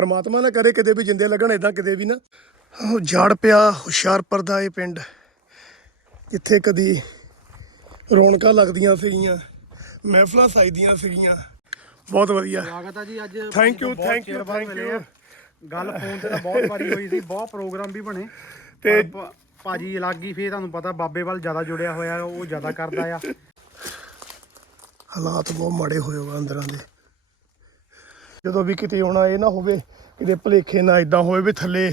ਪਰਮਾਤਮਾ ਨਾ ਕਰੇ ਕਿਤੇ ਵੀ ਜਿੰਦੇ ਲੱਗਣ ਇਦਾਂ ਕਿਤੇ ਵੀ ਨਾ। ਉਹ ਜੜ ਪਿਆ ਹੁਸ਼ਿਆਰਪੁਰ ਦਾ ਇਹ ਪਿੰਡ। ਜਿੱਥੇ ਕਦੀ ਰੌਣਕਾਂ ਲੱਗਦੀਆਂ ਸੀਗੀਆਂ ਮਹਿਫਲਾਂ ਸਾਈਦੀਆਂ ਸੀਗੀਆਂ। ਬਹੁਤ ਵਧੀਆ। ਸਵਾਗਤ ਆ ਜੀ ਅੱਜ। You, ਬਾਅਦ thank ਮਿਲੇ you. ਆ। ਗੱਲ ਫੋਨ ਤੇ ਤਾਂ ਬਹੁਤ ਵਾਰੀ ਹੋਈ ਸੀ ਬਹੁਤ ਪ੍ਰੋਗਰਾਮ ਵੀ ਬਣੇ। ਤੇ- ਭਾਜੀ ਅਲੱਗ ਹੀ ਫੇਰ ਤੁਹਾਨੂੰ ਪਤਾ ਬਾਬੇ ਵੱਲ ਜ਼ਿਆਦਾ ਜੁੜਿਆ ਹੋਇਆ ਉਹ ਜ਼ਿਆਦਾ ਕਰਦਾ ਆ। ਹਾਲਾਤ ਬਹੁਤ ਮਾੜੇ ਹੋਏ ਹੋਏ ਅੰਦਰਾਂ ਦੇ। ਜਦੋਂ ਵੀ ਕਿਤੇ ਆਉਣਾ ਇਹ ਨਾ ਹੋਵੇ ਕਿਤੇ ਭਲੇਖੇ ਨਾ ਇਦਾਂ ਹੋਵੇ ਵੀ ਥੱਲੇ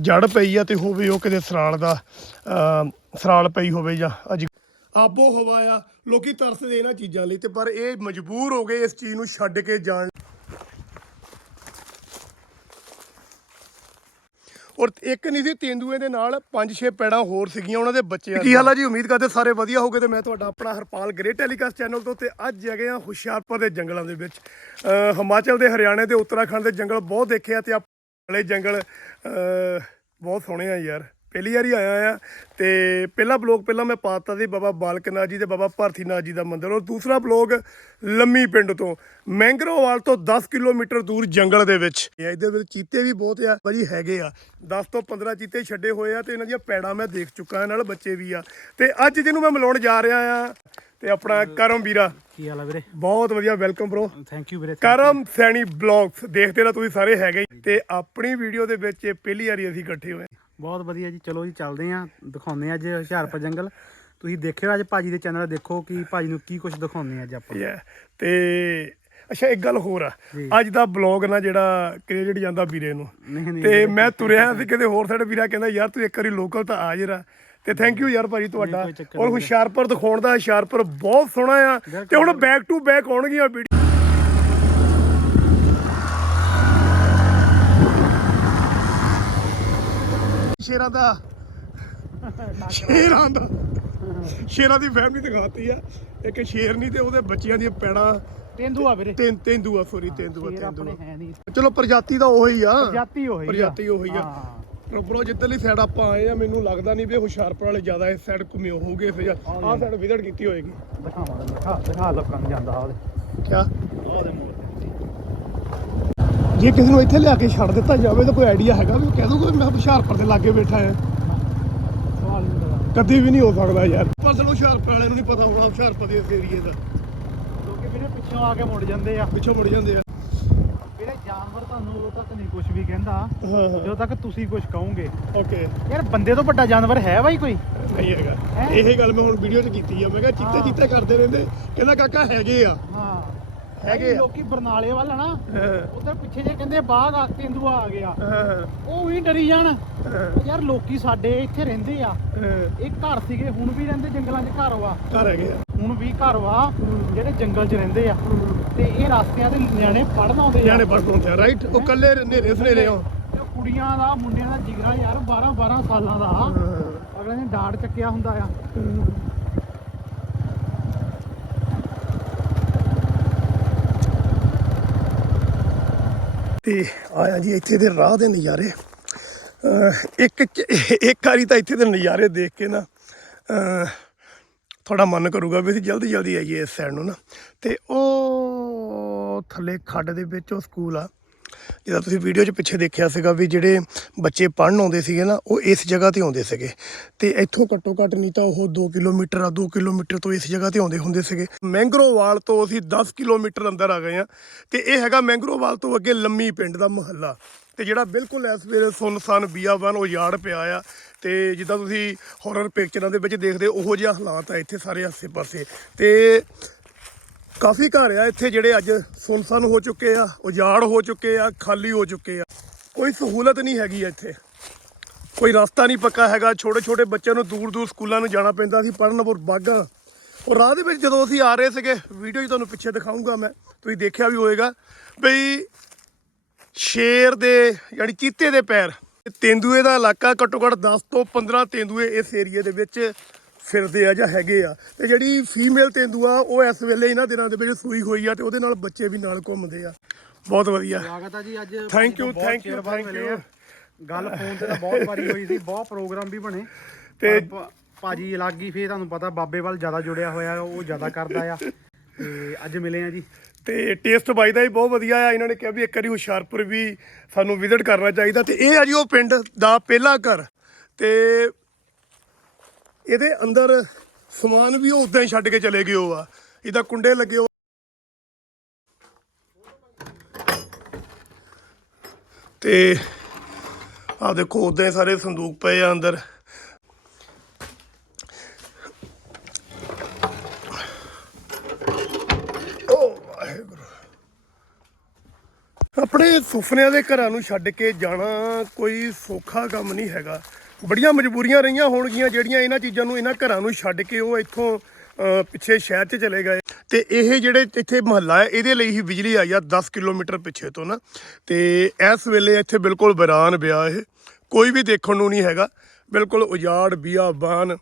ਜੜ ਪਈ ਆ ਤੇ ਹੋਵੇ ਉਹ ਕਿਤੇ ਸਰਾਲ ਦਾ ਅਹ, ਸਰਾਲ ਪਈ ਹੋਵੇ ਜਾਂ ਅੱਜ ਆਬੋ ਹਵਾ ਆ ਲੋਕੀ ਤਰਸਦੇ ਇਹਨਾਂ ਚੀਜ਼ਾਂ ਲਈ ਤੇ ਪਰ ਇਹ ਮਜਬੂਰ ਹੋ ਗਏ ਇਸ ਚੀਜ਼ ਨੂੰ ਛੱਡ ਕੇ ਜਾਣ। ਔਰ ਇੱਕ ਨਹੀਂ ਸੀ ਤੇਂਦੂਏ ਦੇ ਨਾਲ ਪੰਜ ਛੇ ਪੈੜਾਂ ਹੋਰ ਸੀਗੀਆਂ ਉਹਨਾਂ ਦੇ ਬੱਚੇ ਕੀ ਹਾਲ ਆ ਜੀ? ਉਮੀਦ ਕਰਦੇ ਸਾਰੇ ਵਧੀਆ ਹੋਗੇ ਤੇ ਮੈਂ ਤੁਹਾਡਾ ਆਪਣਾ ਹਰਪਾਲ ਗ੍ਰੇਟ ਟੈਲੀਕਾਸਟ ਚੈਨਲ ਤੋਂ ਤੇ ਅੱਜ ਹੈਗੇ ਆ ਹੁਸ਼ਿਆਰਪੁਰ ਦੇ ਜੰਗਲਾਂ ਦੇ ਵਿੱਚ। ਹਿਮਾਚਲ ਦੇ ਹਰਿਆਣੇ ਦੇ ਉੱਤਰਾਖੰਡ ਦੇ ਜੰਗਲ ਬਹੁਤ ਦੇਖੇ ਆ ਤੇ ਆ ਵਾਲੇ ਜੰਗਲ ਬਹੁਤ ਸੋਹਣੇ ਆ ਯਾਰ। ਪਹਿਲੀ ਵਾਰੀ ਆਇਆ ਆ ਤੇ ਪਹਿਲਾ ਬਲੌਗ ਪਹਿਲਾਂ ਮੈਂ ਪਾਤਾ ਸੀ ਬਾਬਾ ਬਾਲਕ ਨਾਥ ਜੀ ਤੇ ਬਾਬਾ ਭਾਰਤੀ ਨਾਥ ਜੀ ਦਾ ਮੰਦਿਰ ਔਰ ਦੂਸਰਾ ਬਲੌਗ ਲੰਮੀ ਪਿੰਡ ਤੋਂ। ਮੈਂਗਰੋਵਾਲ ਤੋਂ 10 ਕਿਲੋਮੀਟਰ ਦੂਰ ਜੰਗਲ ਦੇ ਵਿੱਚ। ਇਹ ਇਹਦੇ ਵਿੱਚ ਚੀਤੇ ਵੀ ਬਹੁਤ ਆ ਭਾਜੀ ਹੈਗੇ ਆ। 10 ਤੋਂ 15 ਚੀਤੇ ਛੱਡੇ ਹੋਏ ਆ ਤੇ ਇਹਨਾਂ ਦੀਆਂ ਪੈੜਾਂ ਮੈਂ ਦੇਖ ਚੁੱਕਾ ਨਾਲ ਬੱਚੇ ਵੀ ਆ। ਤੇ ਅੱਜ ਜਿਹਨੂੰ ਮੈਂ ਮਿਲਾਉਣ ਜਾ ਰਿਹਾ ਆ ਤੇ ਆਪਣਾ ਕਰਮ ਵੀਰਾ। ਕੀ ਹਾਲ ਆ ਵੀਰੇ? ਬਹੁਤ ਵਧੀਆ ਵੈਲਕਮ ਬ్రో ਥੈਂਕ ਯੂ ਵੀਰੇ ਕਰਮ ਸੈਣੀ ਬਲੌਗਸ ਦੇਖਦੇ ਨਾ ਤੁਸੀਂ ਸਾਰੇ ਹੈਗੇ। ਤੇ ਆਪਣੀ ਵੀਡੀਓ ਦੇ ਵਿੱਚ ਇਹ ਪਹਿਲੀ ਵਾਰੀ ਅਸੀਂ ਇਕੱਠੇ ਹੋਏ। ਬਹੁਤ ਵਧੀਆ ਜੀ। ਚਲੋ ਜੀ ਚੱਲਦੇ ਆਂ ਦਿਖਾਉਂਦੇ ਆਂ ਅੱਜ ਹੁਸ਼ਿਆਰਪੁਰ ਜੰਗਲ। ਤੁਸੀਂ ਦੇਖਿਓ ਅੱਜ ਭਾਜੀ ਦੇ ਚੈਨਲ ਦੇਖੋ ਕਿ ਭਾਜੀ ਨੂੰ ਕੀ ਕੁਝ ਦਿਖਾਉਂਦੇ ਆ ਅੱਜ ਆਪਾਂ। ਯਾ ਤੇ ਅੱਛਾ ਇੱਕ ਗੱਲ ਹੋਰ ਆ। ਅੱਜ ਦਾ ਬਲੌਗ ਨਾ ਜਿਹੜਾ ਕ੍ਰੈਡਿਟ ਜਾਂਦਾ ਵੀਰੇ ਨੂੰ। ਤੇ ਮੈਂ ਤੁਰਿਆ ਸੀ ਕਿਤੇ ਹੋਰ ਸਾਡੇ ਵੀਰਾ ਕਹਿੰਦਾ ਯਾਰ ਤੂੰ ਇੱਕ ਵਾਰੀ ਲੋਕਲ ਤਾਂ ਆ ਜਰਾ। ਤੇ ਥੈਂਕ ਯੂ ਯਾਰ ਭਾਜੀ ਤੁਹਾਡਾ। ਔਰ। ਹੁਸ਼ਿਆਰਪੁਰ ਦਿਖਾਉਣ ਦਾ ਹੁਸ਼ਿਆਰਪੁਰ ਬਹੁਤ ਸੋਹਣਾ ਆ। ਤੇ ਹੁਣ ਬੈਕ ਟੂ ਬੈਕ ਆਉਣਗੀਆਂ ਵੀਡੀਓ ਸ਼ੇਰਾਂ ਦਾ। ਸ਼ੇਰਾਂ ਦਾ। ਸ਼ੇਰਾਂ ਦੀ ਫੈਮਿਲੀ ਦਿਖਾਤੀ ਆ। ਇੱਕ ਸ਼ੇਰਨੀ ਤੇ ਉਹਦੇ ਬੱਚਿਆਂ ਦੀਆਂ ਪੈੜਾਂ। ਤੇਂਦੂਆ ਵੀਰੇ। ਤਿੰਨ ਤੇਂਦੂਆ ਸੋਰੀ ਤੇਂਦੂਆ ਸ਼ੇਰ ਤੇਂਦੂਆ ਨਹੀਂ। ਚਲੋ ਪ੍ਰਜਾਤੀ ਤਾਂ ਉਹੀ ਆ। ਪ੍ਰਜਾਤੀ ਉਹੀ ਆ। ਪ੍ਰਜਾਤੀ ਉਹੀ ਆ। ਬ్రో ਜਿੱਧਰਲੀ ਸਾਈਡ ਆਪਾਂ ਆਏ ਆ ਮੈਨੂੰ ਲੱਗਦਾ ਨਹੀਂ ਵੀ ਹੁਸ਼ਿਆਰਪੁਰ ਵਾਲੇ ਜ਼ਿਆਦਾ ਇਸ ਸਾਈਡ ਘੁੰਮੇ ਹੋਗੇ ਫਿਰ ਆਹ ਸਾਈਡ ਵਿਜ਼ਿਟ ਕੀਤੀ ਹੋਏਗੀ। ਦਿਖਾਵਾਂ ਦਿਖਾ ਦਿਖਾ ਲੋਕਾਂ ਨੂੰ ਜਾਂਦਾ ਉਹਦੇ ਕਿਆ? ਉਹਦੇ ਮੂੰਹ ਜੇ ਕਿਸੇ ਨੂੰ ਇੱਥੇ ਲਿਆ ਕੇ ਛੱਡ ਦਿੱਤਾ ਜਾਵੇ ਤਾਂ ਕੋਈ ਆਈਡੀਆ ਹੈਗਾ ਵੀ ਉਹ ਕਹਿ ਦੂਗਾ ਮੈਂ ਹੁਸ਼ਿਆਰਪੁਰ ਦੇ ਲਾਗੇ ਬੈਠਾ ਆ ਸਵਾਲ ਨਹੀਂ ਪਤਾ ਕਦੀ ਵੀ ਨਹੀਂ ਹੋ ਸਕਦਾ ਯਾਰ। ਪਰ ਚਲੋ ਹੁਸ਼ਿਆਰਪੁਰ ਵਾਲਿਆਂ ਨੂੰ ਨਹੀਂ ਪਤਾ ਹੋਣਾ ਹੁਸ਼ਿਆਰਪੁਰ ਦੇ ਏਰੀਏ ਦਾ। ਲੋਕੀ ਵੀਰੇ ਪਿੱਛੋਂ ਆ ਕੇ ਮੁੜ ਜਾਂਦੇ ਆ। ਪਿੱਛੋਂ ਮੁੜ ਜਾਂਦੇ ਆ। ਵੀਰੇ ਜਾਨਵਰ ਤੁਹਾਨੂੰ ਉਦੋਂ ਤੱਕ ਨਹੀਂ ਕੁਝ ਵੀ ਕਹਿੰਦਾ। ਹਾਂ ਜਦੋਂ ਤੱਕ ਤੁਸੀਂ ਕੁਝ ਕਹੋਗੇ। ਓਕੇ ਯਾਰ ਬੰਦੇ ਤੋਂ ਵੱਡਾ ਜਾਨਵਰ ਹੈ ਬਾਈ ਕੋਈ? ਨਹੀਂ ਹੈਗਾ। ਹੈਂ? ਇਹ ਗੱਲ ਮੈਂ ਹੁਣ ਵੀਡੀਓ 'ਚ ਕੀਤੀ ਆ। ਮੈਂ ਕਿਹਾ ਚਿੱਤੇ ਹਾਂ। ਚਿੱਤੇ ਕਰਦੇ ਰਹਿੰਦੇ। ਕਹਿੰਦਾ ਕਾਕਾ ਹੈਗੇ ਆ। ਹਾਂ ਹੈਗੇ ਆ। ਲੋਕੀ ਬਰਨਾਲੇ ਵੱਲ ਨਾ ਉਧਰ ਪਿੱਛੇ ਜੇ ਕਹਿੰਦੇ ਬਾਗ ਆ ਤੇਂਦੂਆ ਆ ਗਿਆ। ਉਹ ਵੀ ਡਰੀ ਜਾਣ। ਯਾਰ ਲੋਕੀ ਸਾਡੇ ਇੱਥੇ ਰਹਿੰਦੇ ਆ। ਇਹ ਘਰ ਸੀਗੇ ਹੁਣ ਵੀ ਰਹਿੰਦੇ ਜੰਗਲਾਂ 'ਚ ਘਰ ਵਾ। ਘਰ ਹੈਗੇ ਆ। ਹੁਣ ਵੀ ਘਰ ਵਾ ਜਿਹੜੇ ਜੰਗਲ 'ਚ ਰਹਿੰਦੇ ਆ। ਤੇ ਇਹ ਰਸਤਿਆਂ ਦੇ ਨਿਆਣੇ ਪੜਨ ਆਉਂਦੇ ਆ। ਨਿਆਣੇ ਪੜ ਪਹੁੰਚਿਆ ਰਾਈਟ ਉਹ ਕੱਲੇ ਨੇਰੇ ਸਨੇਰੇ ਆ। ਕੁੜੀਆਂ ਦਾ ਮੁੰਡਿਆਂ ਦਾ ਜਿਗਰਾ ਯਾਰ 12 12 ਸਾਲਾਂ ਦਾ। ਅਗਲੇ ਨੇ ਡਾੜ ਚੱਕਿਆ ਹੁੰਦਾ ਆ। ਤੇ ਆਇਆ ਜੀ ਇੱਥੇ ਦੇ ਰਾਹ ਦੇ ਨਜ਼ਾਰੇ। ਇੱਕ ਇੱਕ ਵਾਰੀ ਤਾਂ ਇੱਥੇ ਦੇ ਨਜ਼ਾਰੇ ਦੇਖ ਕੇ ਨਾ, ਅਹ ਥੋੜਾ ਮਨ ਕਰੂਗਾ ਵੀ ਅਸੀਂ ਜਲਦੀ ਜਲਦੀ ਆਈਏ ਇਸ ਸਾਈਡ ਨੂੰ ਨਾ। ਤੇ ਉਹ ਥੱਲੇ ਖੱਡ ਦੇ ਵਿੱਚ ਉਹ ਸਕੂਲ ਆ। ਜਿੱਦਾਂ ਤੁਸੀਂ ਵੀਡੀਓ 'ਚ ਪਿੱਛੇ ਦੇਖਿਆ ਸੀਗਾ ਵੀ ਜਿਹੜੇ ਬੱਚੇ ਪੜ੍ਹਨ ਆਉਂਦੇ ਸੀਗੇ ਨਾ, ਉਹ ਇਸ ਜਗ੍ਹਾ ਤੇ ਆਉਂਦੇ ਸੀਗੇ। ਤੇ ਇੱਥੋਂ ਘੱਟੋ ਘੱਟ ਨਹੀਂ ਤਾਂ ਉਹ 2 ਕਿਲੋਮੀਟਰ ਆ 2 ਕਿਲੋਮੀਟਰ ਤੋਂ ਇਸ ਜਗ੍ਹਾ ਤੇ ਆਉਂਦੇ ਹੁੰਦੇ ਸੀਗੇ। ਮੈਂਗਰੋਵਾਲ ਤੋਂ ਅਸੀਂ 10 ਕਿਲੋਮੀਟਰ ਅੰਦਰ ਆ ਗਏ ਆ ਤੇ ਇਹ ਹੈਗਾ ਮੈਂਗਰੋਵਾਲ ਤੋਂ ਅੱਗੇ ਲੰਮੀ ਪਿੰਡ ਦਾ ਮੁਹੱਲਾ। ਤੇ ਜਿਹੜਾ ਬਿਲਕੁਲ ਇਸ ਵੇਲੇ ਸੁੰਨਸਾਨ ਬੀਆਵਾਨ ਉਹ ਯਾਰ ਪਿਆ ਆ। ਤੇ ਜਿੱਦਾਂ ਤੁਸੀਂ ਹਾਰਰ ਪਿਕਚਰਾਂ ਦੇ ਵਿੱਚ ਦੇਖਦੇ ਉਹੋ ਜਿਹਾ ਹਾਲਾਤ ਆ ਇੱਥੇ ਸਾਰੇ ਆਸੇ-ਪਾਸੇ। ਤੇ ਕਾਫੀ ਘਰ ਆ ਇੱਥੇ ਜਿਹੜੇ ਅੱਜ ਸੁੰਨਸਾਨ ਹੋ ਚੁੱਕੇ ਆ, ਉਜਾੜ ਹੋ ਚੁੱਕੇ ਆ, ਖਾਲੀ ਹੋ ਚੁੱਕੇ ਆ। ਕੋਈ ਸਹੂਲਤ ਨਹੀਂ ਹੈਗੀ ਇੱਥੇ। ਕੋਈ ਰਸਤਾ ਨਹੀਂ ਪੱਕਾ ਹੈਗਾ। ਛੋਟੇ ਛੋਟੇ ਬੱਚਿਆਂ ਨੂੰ ਦੂਰ ਦੂਰ ਸਕੂਲਾਂ ਨੂੰ ਜਾਣਾ ਪੈਂਦਾ ਸੀ ਪੜਨ ਔਰ ਬਾਗਾ। ਔਰ ਰਾਹ ਦੇ ਵਿੱਚ ਜਦੋਂ ਅਸੀਂ ਆ ਰਹੇ ਸੀਗੇ ਵੀਡੀਓ 'ਚ ਤੁਹਾਨੂੰ ਪਿੱਛੇ ਦਿਖਾਉਂਗਾ ਮੈਂ। ਤੁਸੀਂ ਦੇਖਿਆ ਵੀ ਹੋਏਗਾ ਬਈ ਸ਼ੇਰ ਦੇ, ਯਾਨੀ ਚੀਤੇ ਦੇ ਪੈਰ। ਤੇ ਤੇਂਦੂਏ ਦਾ ਇਲਾਕਾ ਘੱਟੋ ਘੱਟ 10 ਤੋਂ 15 ਤੇਂਦੂਏ ਇਸ ਏਰੀਏ ਦੇ ਵਿੱਚ ਫਿਰਦੇ ਆ ਜਾਂ ਹੈਗੇ ਆ ਤੇ ਜਿਹੜੀ ਫੀਮੇਲ ਤੇਂਦੂਆ ਉਹ ਇਸ ਵੇਲੇ ਇਹਨਾਂ ਦਿਨਾਂ ਦੇ ਵਿੱਚ ਸੂਈ ਹੋਈ ਆ ਤੇ ਉਹਦੇ ਨਾਲ ਬੱਚੇ ਵੀ ਨਾਲ ਘੁੰਮਦੇ ਆ। ਬਹੁਤ ਵਧੀਆ। ਸਵਾਗਤ ਆ ਜੀ ਅੱਜ। You, ਬਾਅਦ thank ਮਿਲੇ you. ਆ। ਗੱਲ ਫੋਨ ਤੇ ਤਾਂ ਬਹੁਤ ਵਾਰੀ ਹੋਈ ਸੀ ਬਹੁਤ ਪ੍ਰੋਗਰਾਮ ਵੀ ਬਣੇ। ਤੇ- ਭਾਜੀ ਅਲੱਗ ਹੀ ਫੇਰ ਤੁਹਾਨੂੰ ਪਤਾ ਬਾਬੇ ਵੱਲ ਜ਼ਿਆਦਾ ਜੁੜਿਆ ਹੋਇਆ ਉਹ ਜ਼ਿਆਦਾ ਕਰਦਾ ਆ। ਤੇ ਅੱਜ ਮਿਲੇ ਆ ਜੀ। ਤੇ ਟੇਸਟ ਬਾਈ ਦਾ ਵੀ ਬਹੁਤ ਵਧੀਆ ਆ। ਇਹਨਾਂ ਨੇ ਕਿਹਾ ਵੀ ਇੱਕ ਵਾਰੀ ਹੁਸ਼ਿਆਰਪੁਰ ਵੀ ਸਾਨੂੰ ਵਿਜ਼ਿਟ ਕਰਨਾ ਚਾਹੀਦਾ। ਤੇ ਇਹ ਆ ਜੀ ਉਹ ਪਿੰਡ ਦਾ ਪਹਿਲਾ ਘਰ। ਤੇ ਇਹਦੇ ਅੰਦਰ ਸਮਾਨ ਵੀ ਉਹ ਉਦਾਂ ਹੀ ਛੱਡ ਕੇ ਚਲੇ ਗਏ ਉਹ ਆ। ਇਹਦਾ ਕੁੰਡੇ ਲੱਗੇ ਹੋ ਤੇ ਆ ਦੇਖੋ, ਉਦਾਂ ਹੀ ਸਾਰੇ ਸੰਦੂਕ ਪਏ ਆ ਅੰਦਰ। ਆਪਣੇ ਸੁਪਨਿਆਂ ਦੇ ਘਰਾਂ ਨੂੰ ਛੱਡ ਕੇ ਜਾਣਾ ਕੋਈ ਸੌਖਾ ਕੰਮ ਨਹੀਂ ਹੈਗਾ। ਬੜੀਆਂ ਮਜਬੂਰੀਆਂ ਰਹੀਆਂ ਹੋਣਗੀਆਂ ਜਿਹੜੀਆਂ ਇਹਨਾਂ ਚੀਜ਼ਾਂ ਨੂੰ, ਇਹਨਾਂ ਘਰਾਂ ਨੂੰ ਛੱਡ ਕੇ ਉਹ ਇੱਥੋਂ ਪਿੱਛੇ ਸ਼ਹਿਰ 'ਚ ਚਲੇ ਗਏ। ਤੇ ਇਹ ਜਿਹੜੇ ਇੱਥੇ ਮਹੱਲਾ ਹੈ, ਇਹਦੇ ਲਈ ਹੀ ਬਿਜਲੀ ਆਈ ਆ 10 ਕਿਲੋਮੀਟਰ ਪਿੱਛੇ ਤੋਂ ਨਾ। ਤੇ ਇਸ ਵੇਲੇ ਇੱਥੇ ਬਿਲਕੁਲ ਵੀਰਾਨ ਪਿਆ ਇਹ। ਕੋਈ ਵੀ ਦੇਖਣ ਨੂੰ ਨਹੀਂ ਹੈਗਾ। ਬਿਲਕੁਲ ਉਜਾੜ ਬਿਆਬਾਨ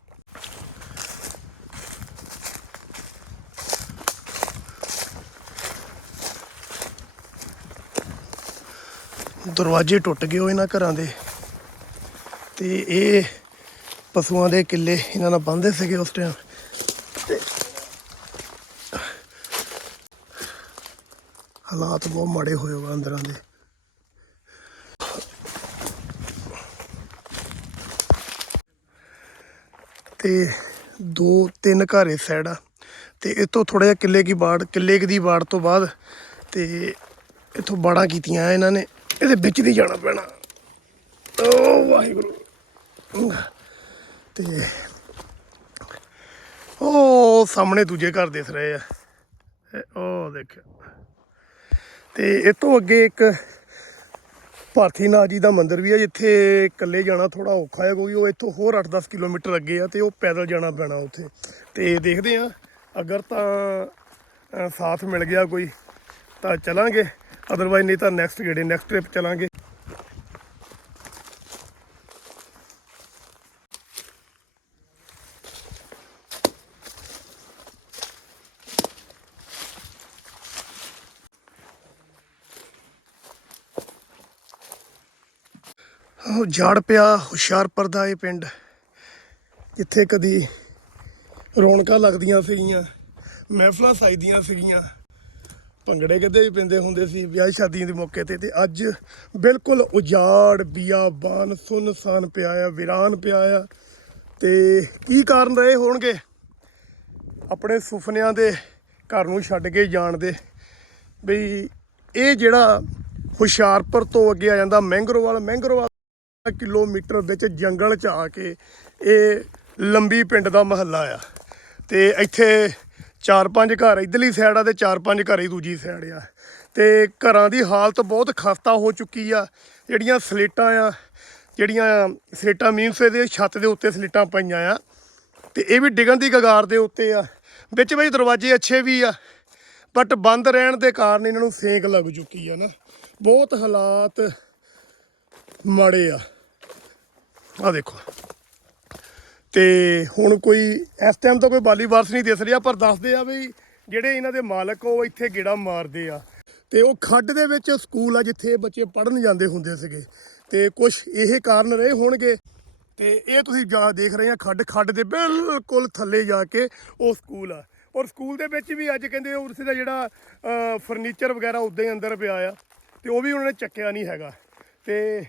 ਦਰਵਾਜ਼ੇ ਟੁੱਟ ਗਏ ਉਹ ਇਹਨਾਂ ਘਰਾਂ ਦੇ। ਤੇ ਇਹ ਪਸ਼ੂਆਂ ਦੇ ਕਿੱਲੇ ਇਹਨਾਂ ਨਾਲ ਬੰਨ੍ਹਦੇ ਸੀਗੇ ਉਸ ਟਾਈਮ ਤੇ ਹਾਲਾਤ ਬਹੁਤ ਮਾੜੇ ਹੋਏ ਹੋਏ ਅੰਦਰਾਂ ਦੇ। ਤੇ ਦੋ ਤਿੰਨ ਘਰ ਇਸ ਸਾਈਡ ਆ। ਤੇ ਇਤੋਂ ਥੋੜਾ ਜਿਹਾ ਕਿੱਲੇ ਕੀ ਬਾੜ ਕਿੱਲੇ ਦੀ ਬਾੜ ਤੋਂ ਬਾਅਦ ਤੇ ਇਥੋਂ ਬਾੜਾਂ ਕੀਤੀਆਂ ਇਹਨਾਂ ਨੇ। ਇਹਦੇ ਵਿੱਚ ਦੀ ਜਾਣਾ ਪੈਣਾ। ਓ ਵਾਹਿਗੁਰੂ। ਤੇ ਉਹ ਸਾਹਮਣੇ ਦੂਜੇ ਘਰ ਦਿਸ ਰਹੇ ਆ। ਉਹ ਦੇਖਿਓ ਤੇ ਇਹ ਤੋਂ ਅੱਗੇ ਇੱਕ ਭਾਰਤੀ ਨਾਥ ਜੀ ਦਾ ਮੰਦਿਰ ਵੀ ਆ, ਜਿੱਥੇ ਇਕੱਲੇ ਜਾਣਾ ਥੋੜਾ ਔਖਾ ਹੈ ਕਿਉਂਕਿ ਉਹ ਇੱਥੋਂ ਹੋਰ 8-10 ਕਿਲੋਮੀਟਰ ਅੱਗੇ ਆ ਤੇ ਉਹ ਪੈਦਲ ਜਾਣਾ ਪੈਣਾ ਉੱਥੇ। ਤੇ ਦੇਖਦੇ ਆ, ਅਗਰ ਤਾਂ ਸਾਥ ਮਿਲ ਗਿਆ ਕੋਈ, ਤਾਂ ਚਲਾਂਗੇ। ਅਦਰਵਾਈਜ਼ ਨਹੀਂ ਤਾਂ ਨੈਕਸਟ ਗੇੜੇ ਨੈਕਸਟ ਟ੍ਰਿਪ ਚਲਾਂਗੇ। ਜੜ ਪਿਆ, ਹੁਸ਼ਿਆਰਪੁਰ ਦਾ ਇਹ ਪਿੰਡ, ਜਿੱਥੇ ਕਦੀ ਰੌਣਕਾਂ ਲੱਗਦੀਆਂ ਸੀਗੀਆਂ, ਮਹਿਫਲਾਂ ਸਜਦੀਆਂ ਸੀਗੀਆਂ। ਭੰਗੜੇ ਕਦੇ ਵੀ ਪੈਂਦੇ ਹੁੰਦੇ ਸੀ ਵਿਆਹ ਸ਼ਾਦੀਆਂ ਦੇ ਮੌਕੇ ਤੇ ਤੇ ਅੱਜ ਬਿਲਕੁਲ ਉਜਾੜ ਬਿਆਬਾਨ ਸੁੰਨਸਾਨ ਪਿਆ ਆ, ਵੀਰਾਨ ਪਿਆ ਆ। ਤੇ ਕੀ ਕਾਰਨ ਰਹੇ ਹੋਣਗੇ? ਆਪਣੇ ਸੁਪਨਿਆਂ ਦੇ ਘਰ ਨੂੰ ਛੱਡ ਕੇ ਜਾਣ ਦੇ। ਬਈ, ਇਹ ਜਿਹੜਾ ਹੁਸ਼ਿਆਰਪੁਰ ਤੋਂ ਅੱਗੇ ਆ ਜਾਂਦਾ, ਮਹਿੰਗਰੋਵਾਲ ਮਹਿੰਗਰੋਵਾਲ ਕਿਲੋਮੀਟਰ ਵਿੱਚ ਜੰਗਲ ਚ ਆ ਕੇ ਇਹ ਲੰਬੀ ਪਿੰਡ ਦਾ ਮਹੱਲਾ ਆ। ਤੇ ਇੱਥੇ ਚਾਰ ਪੰਜ ਘਰ, ਇਧਰਲੀ ਸਾਈਡ ਆ ਤੇ ਚਾਰ ਪੰਜ ਘਰ ਹੀ ਦੂਜੀ ਸਾਈਡ ਆ। ਤੇ ਘਰਾਂ ਦੀ ਹਾਲਤ ਬਹੁਤ ਖਸਤਾ ਹੋ ਚੁੱਕੀ ਆ। ਜਿਹੜੀਆਂ ਸਲੇਟਾਂ ਆ, ਜਿਹੜੀਆਂ ਸਲੇਟਾਂ ਮੀਨਸ ਇਹਦੇ ਛੱਤ ਦੇ ਉੱਤੇ ਸਲੇਟਾਂ ਪਈਆਂ ਆ। ਤੇ ਇਹ ਵੀ ਡਿੱਗਣ ਦੀ ਗਗਾਰ ਦੇ ਉੱਤੇ ਆ। ਵਿੱਚ ਵਿੱਚ ਦਰਵਾਜ਼ੇ ਅੱਛੇ ਵੀ ਆ ਬਟ ਬੰਦ ਰਹਿਣ ਦੇ ਕਾਰਨ ਇਹਨਾਂ ਨੂੰ ਸੇਕ ਲੱਗ ਚੁੱਕੀ ਆ ਨਾ। ਬਹੁਤ ਹਾਲਾਤ ਮਾੜੇ ਆ। ਆ ਦੇਖੋ। ਤੇ ਹੁਣ ਕੋਈ, ਇਸ ਟਾਈਮ ਤਾਂ ਕੋਈ ਬਾਲੀ ਵਾਰਸ ਨਹੀਂ ਦਿਸ ਰਿਹਾ ਪਰ ਦੱਸਦੇ ਆ ਵੀ ਜਿਹੜੇ ਇਹਨਾਂ ਦੇ ਮਾਲਕ ਉਹ ਇੱਥੇ ਗੇੜਾ ਮਾਰਦੇ ਆ। ਤੇ ਉਹ ਖੱਡ ਦੇ ਵਿੱਚ ਸਕੂਲ ਆ, ਜਿੱਥੇ ਬੱਚੇ ਪੜਨ ਜਾਂਦੇ ਹੁੰਦੇ ਸੀਗੇ। ਤੇ ਕੁਝ ਇਹ ਕਾਰਨ ਰਹੇ ਹੋਣਗੇ। ਤੇ ਇਹ ਤੁਸੀਂ ਜਾ ਦੇਖ ਰਹੇ ਆ, ਖੱਡ ਖੱਡ ਦੇ ਬਿਲਕੁਲ ਥੱਲੇ ਜਾ ਕੇ ਉਹ ਸਕੂਲ ਆ। ਔਰ ਸਕੂਲ ਦੇ ਵਿੱਚ ਵੀ ਅੱਜ ਕਹਿੰਦੇ ਉਸੇ ਦਾ ਜਿਹੜਾ ਫਰਨੀਚਰ ਵਗੈਰਾ ਉਦਾਂ ਹੀ ਅੰਦਰ ਪਿਆ ਆ। ਤੇ ਉਹ ਵੀ ਉਹਨਾਂ ਨੇ ਚੱਕਿਆ ਨਹੀਂ ਹੈਗਾ। ਤੇ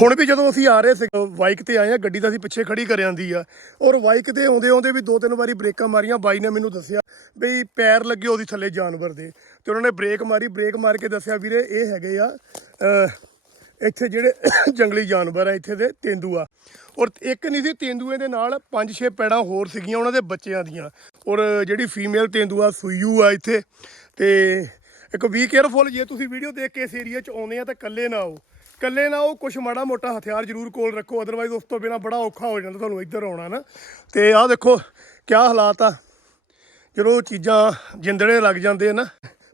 ਹੁਣ ਵੀ ਜਦੋਂ ਅਸੀਂ ਆ ਰਹੇ ਸੀ, ਬਾਈਕ ਤੇ ਆਏ ਆ, ਗੱਡੀ ਤਾਂ ਅਸੀਂ ਪਿੱਛੇ ਖੜੀ ਕਰ ਜਾਂਦੀ ਆ। ਔਰ ਬਾਈਕ ਤੇ ਆਉਂਦੇ ਆਉਂਦੇ ਵੀ ਦੋ ਤਿੰਨ ਵਾਰੀ ਬ੍ਰੇਕਾਂ ਮਾਰੀਆਂ, ਬਾਈ ਨੇ ਮੈਨੂੰ ਦੱਸਿਆ ਵੀ ਪੈਰ ਲੱਗੇ ਉਹਦੀ ਥੱਲੇ ਜਾਨਵਰ ਦੇ। ਤੇ ਉਹਨਾਂ ਨੇ ਬ੍ਰੇਕ ਮਾਰੀ, ਬ੍ਰੇਕ ਮਾਰ ਕੇ ਦੱਸਿਆ, ਵੀਰੇ ਇਹ ਹੈਗੇ ਆ ਇੱਥੇ ਜਿਹੜੇ ਜੰਗਲੀ ਜਾਨਵਰ ਆ, ਇੱਥੇ ਦੇ ਤੇਂਦੂ ਆ ਔਰ ਇੱਕ ਨਹੀਂ ਸੀ, ਤੇਂਦੂਏ ਦੇ ਨਾਲ ਪੰਜ ਛੇ ਪੈੜਾਂ ਹੋਰ ਸੀਗੀਆਂ ਉਹਨਾਂ ਦੇ ਬੱਚਿਆਂ ਦੀਆਂ। ਔਰ ਜਿਹੜੀ ਫੀਮੇਲ ਤੇਂਦੂ ਆ ਸੂਯੂ ਆ ਇੱਥੇ, ਤੇ ਇੱਕ ਵੀ ਕੇਅਰਫੁਲ ਜੇ ਤੁਸੀਂ ਵੀਡੀਓ ਦੇਖ ਕੇ ਇਸ ਏਰੀਆ 'ਚ ਆਉਂਦੇ ਆ ਤਾਂ ਇਕੱਲੇ ਨਾ ਆਓ। ਇਕੱਲੇ ਨਾ ਉਹ ਕੁਛ ਮਾੜਾ ਮੋਟਾ ਹਥਿਆਰ ਜ਼ਰੂਰ ਕੋਲ ਰੱਖੋ ਅਦਰਵਾਈਜ਼ ਉਸ ਤੋਂ ਬਿਨਾ ਬੜਾ ਔਖਾ ਹੋ ਜਾਂਦਾ ਤੁਹਾਨੂੰ ਇੱਧਰ ਆਉਣਾ ਨਾ। ਤੇ ਆਹ ਦੇਖੋ, ਕਿਆ ਹਾਲਾਤ ਆ। ਜਦੋਂ ਚੀਜ਼ਾਂ ਜਿੰਦੜੇ ਲੱਗ ਜਾਂਦੇ ਆ ਨਾ,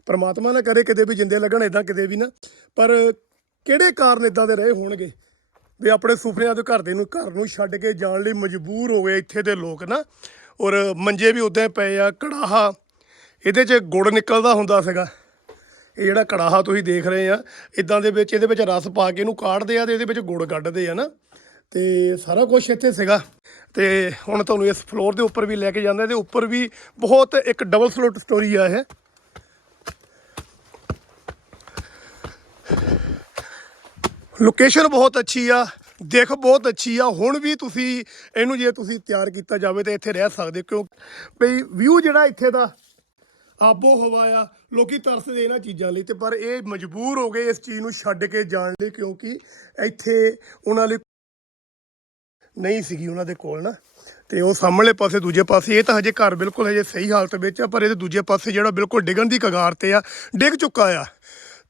ਪਰਮਾਤਮਾ ਨਾ ਕਰੇ ਕਿਤੇ ਵੀ ਜਿੰਦੇ ਲੱਗਣ ਇਦਾਂ ਕਿਤੇ ਵੀ ਨਾ। ਪਰ ਕਿਹੜੇ ਕਾਰਨ ਇਦਾਂ ਦੇ ਰਹੇ ਹੋਣਗੇ? ਵੀ ਆਪਣੇ ਸੁਪਨਿਆਂ ਦੇ ਘਰ ਦੇ ਨੂੰ, ਘਰ ਨੂੰ ਛੱਡ ਕੇ ਜਾਣ ਲਈ ਮਜਬੂਰ ਹੋ ਗਏ ਇੱਥੇ ਦੇ ਲੋਕ ਨਾ। ਔਰ ਮੰਜੇ ਵੀ ਉਦਾਂ ਪਏ ਆ, ਕੜਾਹਾ। ਇਹਦੇ 'ਚ ਗੁੜ ਨਿਕਲਦਾ ਹੁੰਦਾ ਸੀਗਾ। ਇਹ ਜਿਹੜਾ ਕੜਾਹਾ ਤੁਸੀਂ ਦੇਖ ਰਹੇ ਆ ਇਦਾਂ ਦੇ ਵਿੱਚ ਇਹਦੇ ਵਿੱਚ ਰਸ ਪਾ ਕੇ ਇਹਨੂੰ ਕਾੜਦੇ ਆ ਤੇ ਇਹਦੇ ਵਿੱਚ ਗੁੜ ਕੱਢਦੇ ਆ ਨਾ। ਤੇ ਸਾਰਾ ਕੁਝ ਇੱਥੇ ਸੀਗਾ। ਤੇ ਹੁਣ ਤੁਹਾਨੂੰ ਇਸ ਫਲੋਰ ਦੇ ਉੱਪਰ ਵੀ ਲੈ ਕੇ ਜਾਂਦਾ ਤੇ ਉੱਪਰ ਵੀ ਬਹੁਤ ਇੱਕ ਡਬਲ ਸਲੋਟ ਸਟੋਰੀ ਆ ਇਹ। ਲੋਕੇਸ਼ਨ ਬਹੁਤ ਅੱਛੀ ਆ, ਦੇਖ ਬਹੁਤ ਅੱਛੀ ਆ। ਹੁਣ ਵੀ ਤੁਸੀਂ ਇਹਨੂੰ ਜੇ ਤੁਸੀਂ ਤਿਆਰ ਕੀਤਾ ਜਾਵੇ ਤਾਂ ਇੱਥੇ ਰਹਿ ਸਕਦੇ ਕਿਉਂਕਿ ਬਈ ਵਿਊ ਜਿਹੜਾ ਇੱਥੇ ਦਾ ਆਬੋ ਹਵਾ ਆ, ਲੋਕੀ ਤਰਸਦੇ ਇਹਨਾਂ ਚੀਜ਼ਾਂ ਲਈ ਤੇ ਪਰ ਇਹ ਮਜਬੂਰ ਹੋ ਗਏ ਇਸ ਚੀਜ਼ ਨੂੰ ਛੱਡ ਕੇ ਜਾਣ ਲਈ ਕਿਉਂਕਿ ਇੱਥੇ ਉਹਨਾਂ ਲਈ ਨਹੀਂ ਸੀਗੀ ਉਹਨਾਂ ਦੇ ਕੋਲ ਨਾ। ਤੇ ਉਹ ਸਾਹਮਣੇ ਪਾਸੇ, ਦੂਜੇ ਪਾਸੇ, ਇਹ ਤਾਂ ਹਜੇ ਘਰ ਬਿਲਕੁਲ ਹਜੇ ਸਹੀ ਹਾਲਤ ਵਿੱਚ ਆ, ਪਰ ਇਹਦੇ ਦੂਜੇ ਪਾਸੇ ਜਿਹੜਾ ਬਿਲਕੁਲ ਡਿੱਗਣ ਦੀ ਕਗਾਰ ਤੇ ਆ, ਡਿੱਗ ਚੁੱਕਾ ਆ।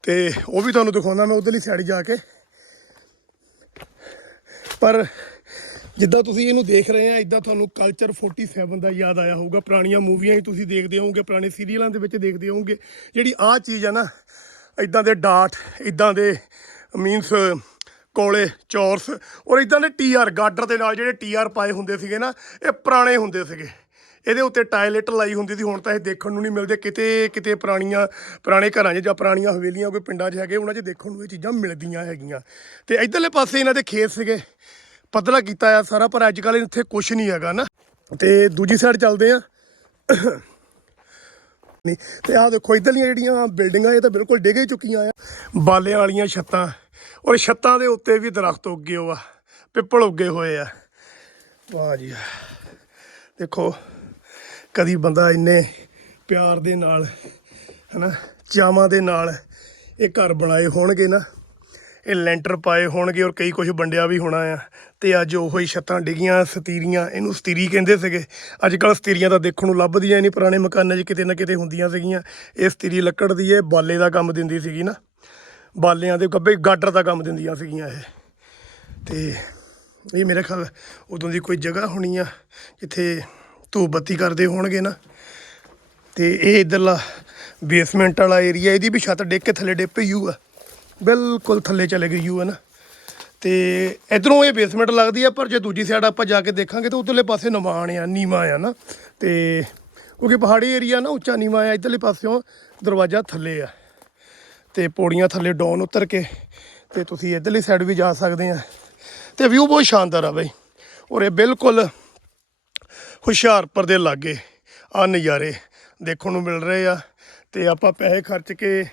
ਤੇ ਉਹ ਵੀ ਤੁਹਾਨੂੰ ਦਿਖਾਉਂਦਾ ਮੈਂ ਉਧਰਲੀ ਸਾਈਡ ਜਾ ਕੇ। ਪਰ ਜਿੱਦਾਂ ਤੁਸੀਂ ਇਹਨੂੰ ਦੇਖ ਰਹੇ ਆ, ਇਦਾਂ ਤੁਹਾਨੂੰ ਕਲਚਰ 47 ਦਾ ਯਾਦ ਆਇਆ ਹੋਊਗਾ। ਪੁਰਾਣੀਆਂ ਮੂਵੀਆਂ ਹੀ ਤੁਸੀਂ ਦੇਖਦੇ ਹੋਵੋਗੇ, ਪੁਰਾਣੇ ਸੀਰੀਅਲਾਂ ਦੇ ਵਿੱਚ ਦੇਖਦੇ ਹੋਵੋਗੇ। ਜਿਹੜੀ ਆਹ ਚੀਜ਼ ਆ ਨਾ, ਇਦਾਂ ਦੇ ਡਾਟ, ਇਦਾਂ ਦੇ ਮੀਨਸ ਕੋਲੇ ਚੌਰਸ, ਔਰ ਇਦਾਂ ਦੇ ਟੀਆਰ ਗਾਡਰ ਦੇ ਨਾਲ ਜਿਹੜੇ ਟੀਆਰ ਪਾਏ ਹੁੰਦੇ ਸੀਗੇ ਨਾ, ਇਹ ਪੁਰਾਣੇ ਹੁੰਦੇ ਸੀਗੇ। ਇਹਦੇ ਉੱਤੇ ਟਾਇਲਟ ਲਾਈ ਹੁੰਦੀ ਸੀ, ਹੁਣ ਤਾਂ ਇਹ ਦੇਖਣ ਨੂੰ ਨਹੀਂ ਮਿਲਦੇ। ਕਿਤੇ ਕਿਤੇ ਪੁਰਾਣੀਆਂ, ਪੁਰਾਣੇ ਘਰਾਂ 'ਚ ਜਾਂ ਪੁਰਾਣੀਆਂ ਹਵੇਲੀਆਂ ਕੋਈ ਪਿੰਡਾਂ 'ਚ ਹੈਗੇ, ਉਹਨਾਂ 'ਚ ਦੇਖਣ ਨੂੰ ਇਹ ਚੀਜ਼ਾਂ ਮਿਲਦੀਆਂ ਹੈਗੀਆਂ। ਤੇ ਇਧਰਲੇ ਪਾਸੇ ਇਹਨਾਂ ਦੇ ਖੇਤ ਸੀਗੇ। ਪਤਲਾ ਕੀਤਾ ਆ ਸਾਰਾ, ਪਰ ਅੱਜ ਕੱਲ੍ਹ ਇੱਥੇ ਕੁਝ ਨਹੀਂ ਹੈਗਾ ਨਾ। ਤੇ ਦੂਜੀ ਸਾਈਡ ਚੱਲਦੇ ਆ। ਨਹੀਂ, ਤੇ ਆਹ ਦੇਖੋ, ਇਧਰਲੀਆਂ ਜਿਹੜੀਆਂ ਬਿਲਡਿੰਗਾਂ, ਇਹ ਤਾਂ ਬਿਲਕੁਲ ਡਿੱਗ ਹੀ ਚੁੱਕੀਆਂ ਆ। ਬਾਲਿਆਂ ਵਾਲੀਆਂ ਛੱਤਾਂ, ਔਰ ਛੱਤਾਂ ਦੇ ਉੱਤੇ ਵੀ ਦਰਖਤ ਉੱਗੇ ਹੋ ਆ ਪਿੱਪਲ ਉੱਗੇ ਹੋਏ ਆ। ਵਾਹ ਜੀ ਦੇਖੋ, ਕਦੀ ਬੰਦਾ ਇੰਨੇ ਪਿਆਰ ਦੇ ਨਾਲ, ਹਨਾ, ਚਾਵਾਂ ਦੇ ਨਾਲ ਇਹ ਘਰ ਬਣਾਏ ਹੋਣਗੇ ਨਾ, ਇਹ ਲੈਂਟਰ ਪਾਏ ਹੋਣਗੇ, ਔਰ ਕਈ ਕੁਝ ਵੰਡਿਆ ਵੀ ਹੋਣਾ ਆ। ਤੇ ਅੱਜ ਉਹ ਹੀ ਛੱਤਾਂ ਡਿਗੀਆਂ, ਸਤੀਰੀਆਂ, ਇਹਨੂੰ ਸਤੀਰੀ ਕਹਿੰਦੇ ਸੀਗੇ। ਅੱਜ ਕੱਲ ਸਤੀਰੀਆਂ ਤਾਂ ਦੇਖਣ ਨੂੰ ਲੱਭਦੀਆਂ ਹੀ ਨਹੀਂ, ਪੁਰਾਣੇ ਮਕਾਨਾਂ 'ਚ ਕਿਤੇ ਨਾ ਕਿਤੇ ਹੁੰਦੀਆਂ ਸੀਗੀਆਂ। ਇਹ ਸਤੀਰੀ ਲੱਕੜ ਦੀ ਇਹ ਬਾਲੇ ਦਾ ਕੰਮ ਦਿੰਦੀ ਸੀਗੀ ਨਾ। ਬਾਲਿਆਂ ਦੇ ਗੱਬੇ, ਗਾਡਰ ਦਾ ਕੰਮ ਦਿੰਦੀਆਂ ਸੀਗੀਆਂ ਇਹ। ਤੇ ਇਹ ਮੇਰੇ ਖਿਆਲ ਉਦੋਂ ਦੀ ਕੋਈ ਜਗ੍ਹਾ ਹੋਣੀ ਆ, ਜਿੱਥੇ ਧੂਪ ਬੱਤੀ ਕਰਦੇ ਹੋਣਗੇ ਨਾ। ਤੇ ਇਹ ਇਧਰਲਾ ਬੇਸਮੈਂਟ ਵਾਲਾ ਏਰੀਆ ਇਹਦੀ ਵੀ ਛੱਤ ਡਿੱਗ ਕੇ ਥੱਲੇ ਡਿੱਪ ਯੂ ਆ। ਬਿਲਕੁਲ ਥੱਲੇ ਚਲੇ ਗਈ ਯੂ ਹੈ ਨਾ। ਤੇ ਇਧਰੋਂ ਇਹ ਬੇਸਮੈਂਟ ਲੱਗਦੀ ਆ, ਪਰ ਜੇ ਦੂਜੀ ਸਾਈਡ ਆਪਾਂ ਜਾ ਕੇ ਦੇਖਾਂਗੇ ਤਾਂ ਉਧਰਲੇ ਪਾਸੇ ਨਿਮਾਣ ਆ, ਨੀਵਾ ਆ ਨਾ। ਤੇ ਕਿਉਂਕਿ ਪਹਾੜੀ ਏਰੀਆ ਨਾ, ਉੱਚਾ ਨੀਵਾ ਆ, ਇਧਰਲੇ ਪਾਸਿਓਂ ਦਰਵਾਜ਼ਾ ਥੱਲੇ ਆ। ਤੇ ਪੌੜੀਆਂ ਥੱਲੇ ਡਾਊਨ ਉਤਰ ਕੇ ਤੇ ਤੁਸੀਂ ਇਧਰਲੀ ਸਾਈਡ ਵੀ ਜਾ ਸਕਦੇ ਆ। ਤੇ ਵਿਊ ਬਹੁਤ ਸ਼ਾਨਦਾਰ ਆ ਬਈ। ਔਰ ਇਹ ਬਿਲਕੁਲ ਹੁਸ਼ਿਆਰਪੁਰ ਦੇ ਲਾਗੇ ਆ ਨਜ਼ਾਰੇ ਦੇਖਣ ਨੂੰ ਮਿਲ ਰਹੇ ਆ। ਤੇ ਆਪਾਂ ਪੈਸੇ ਖਰਚ ਕੇ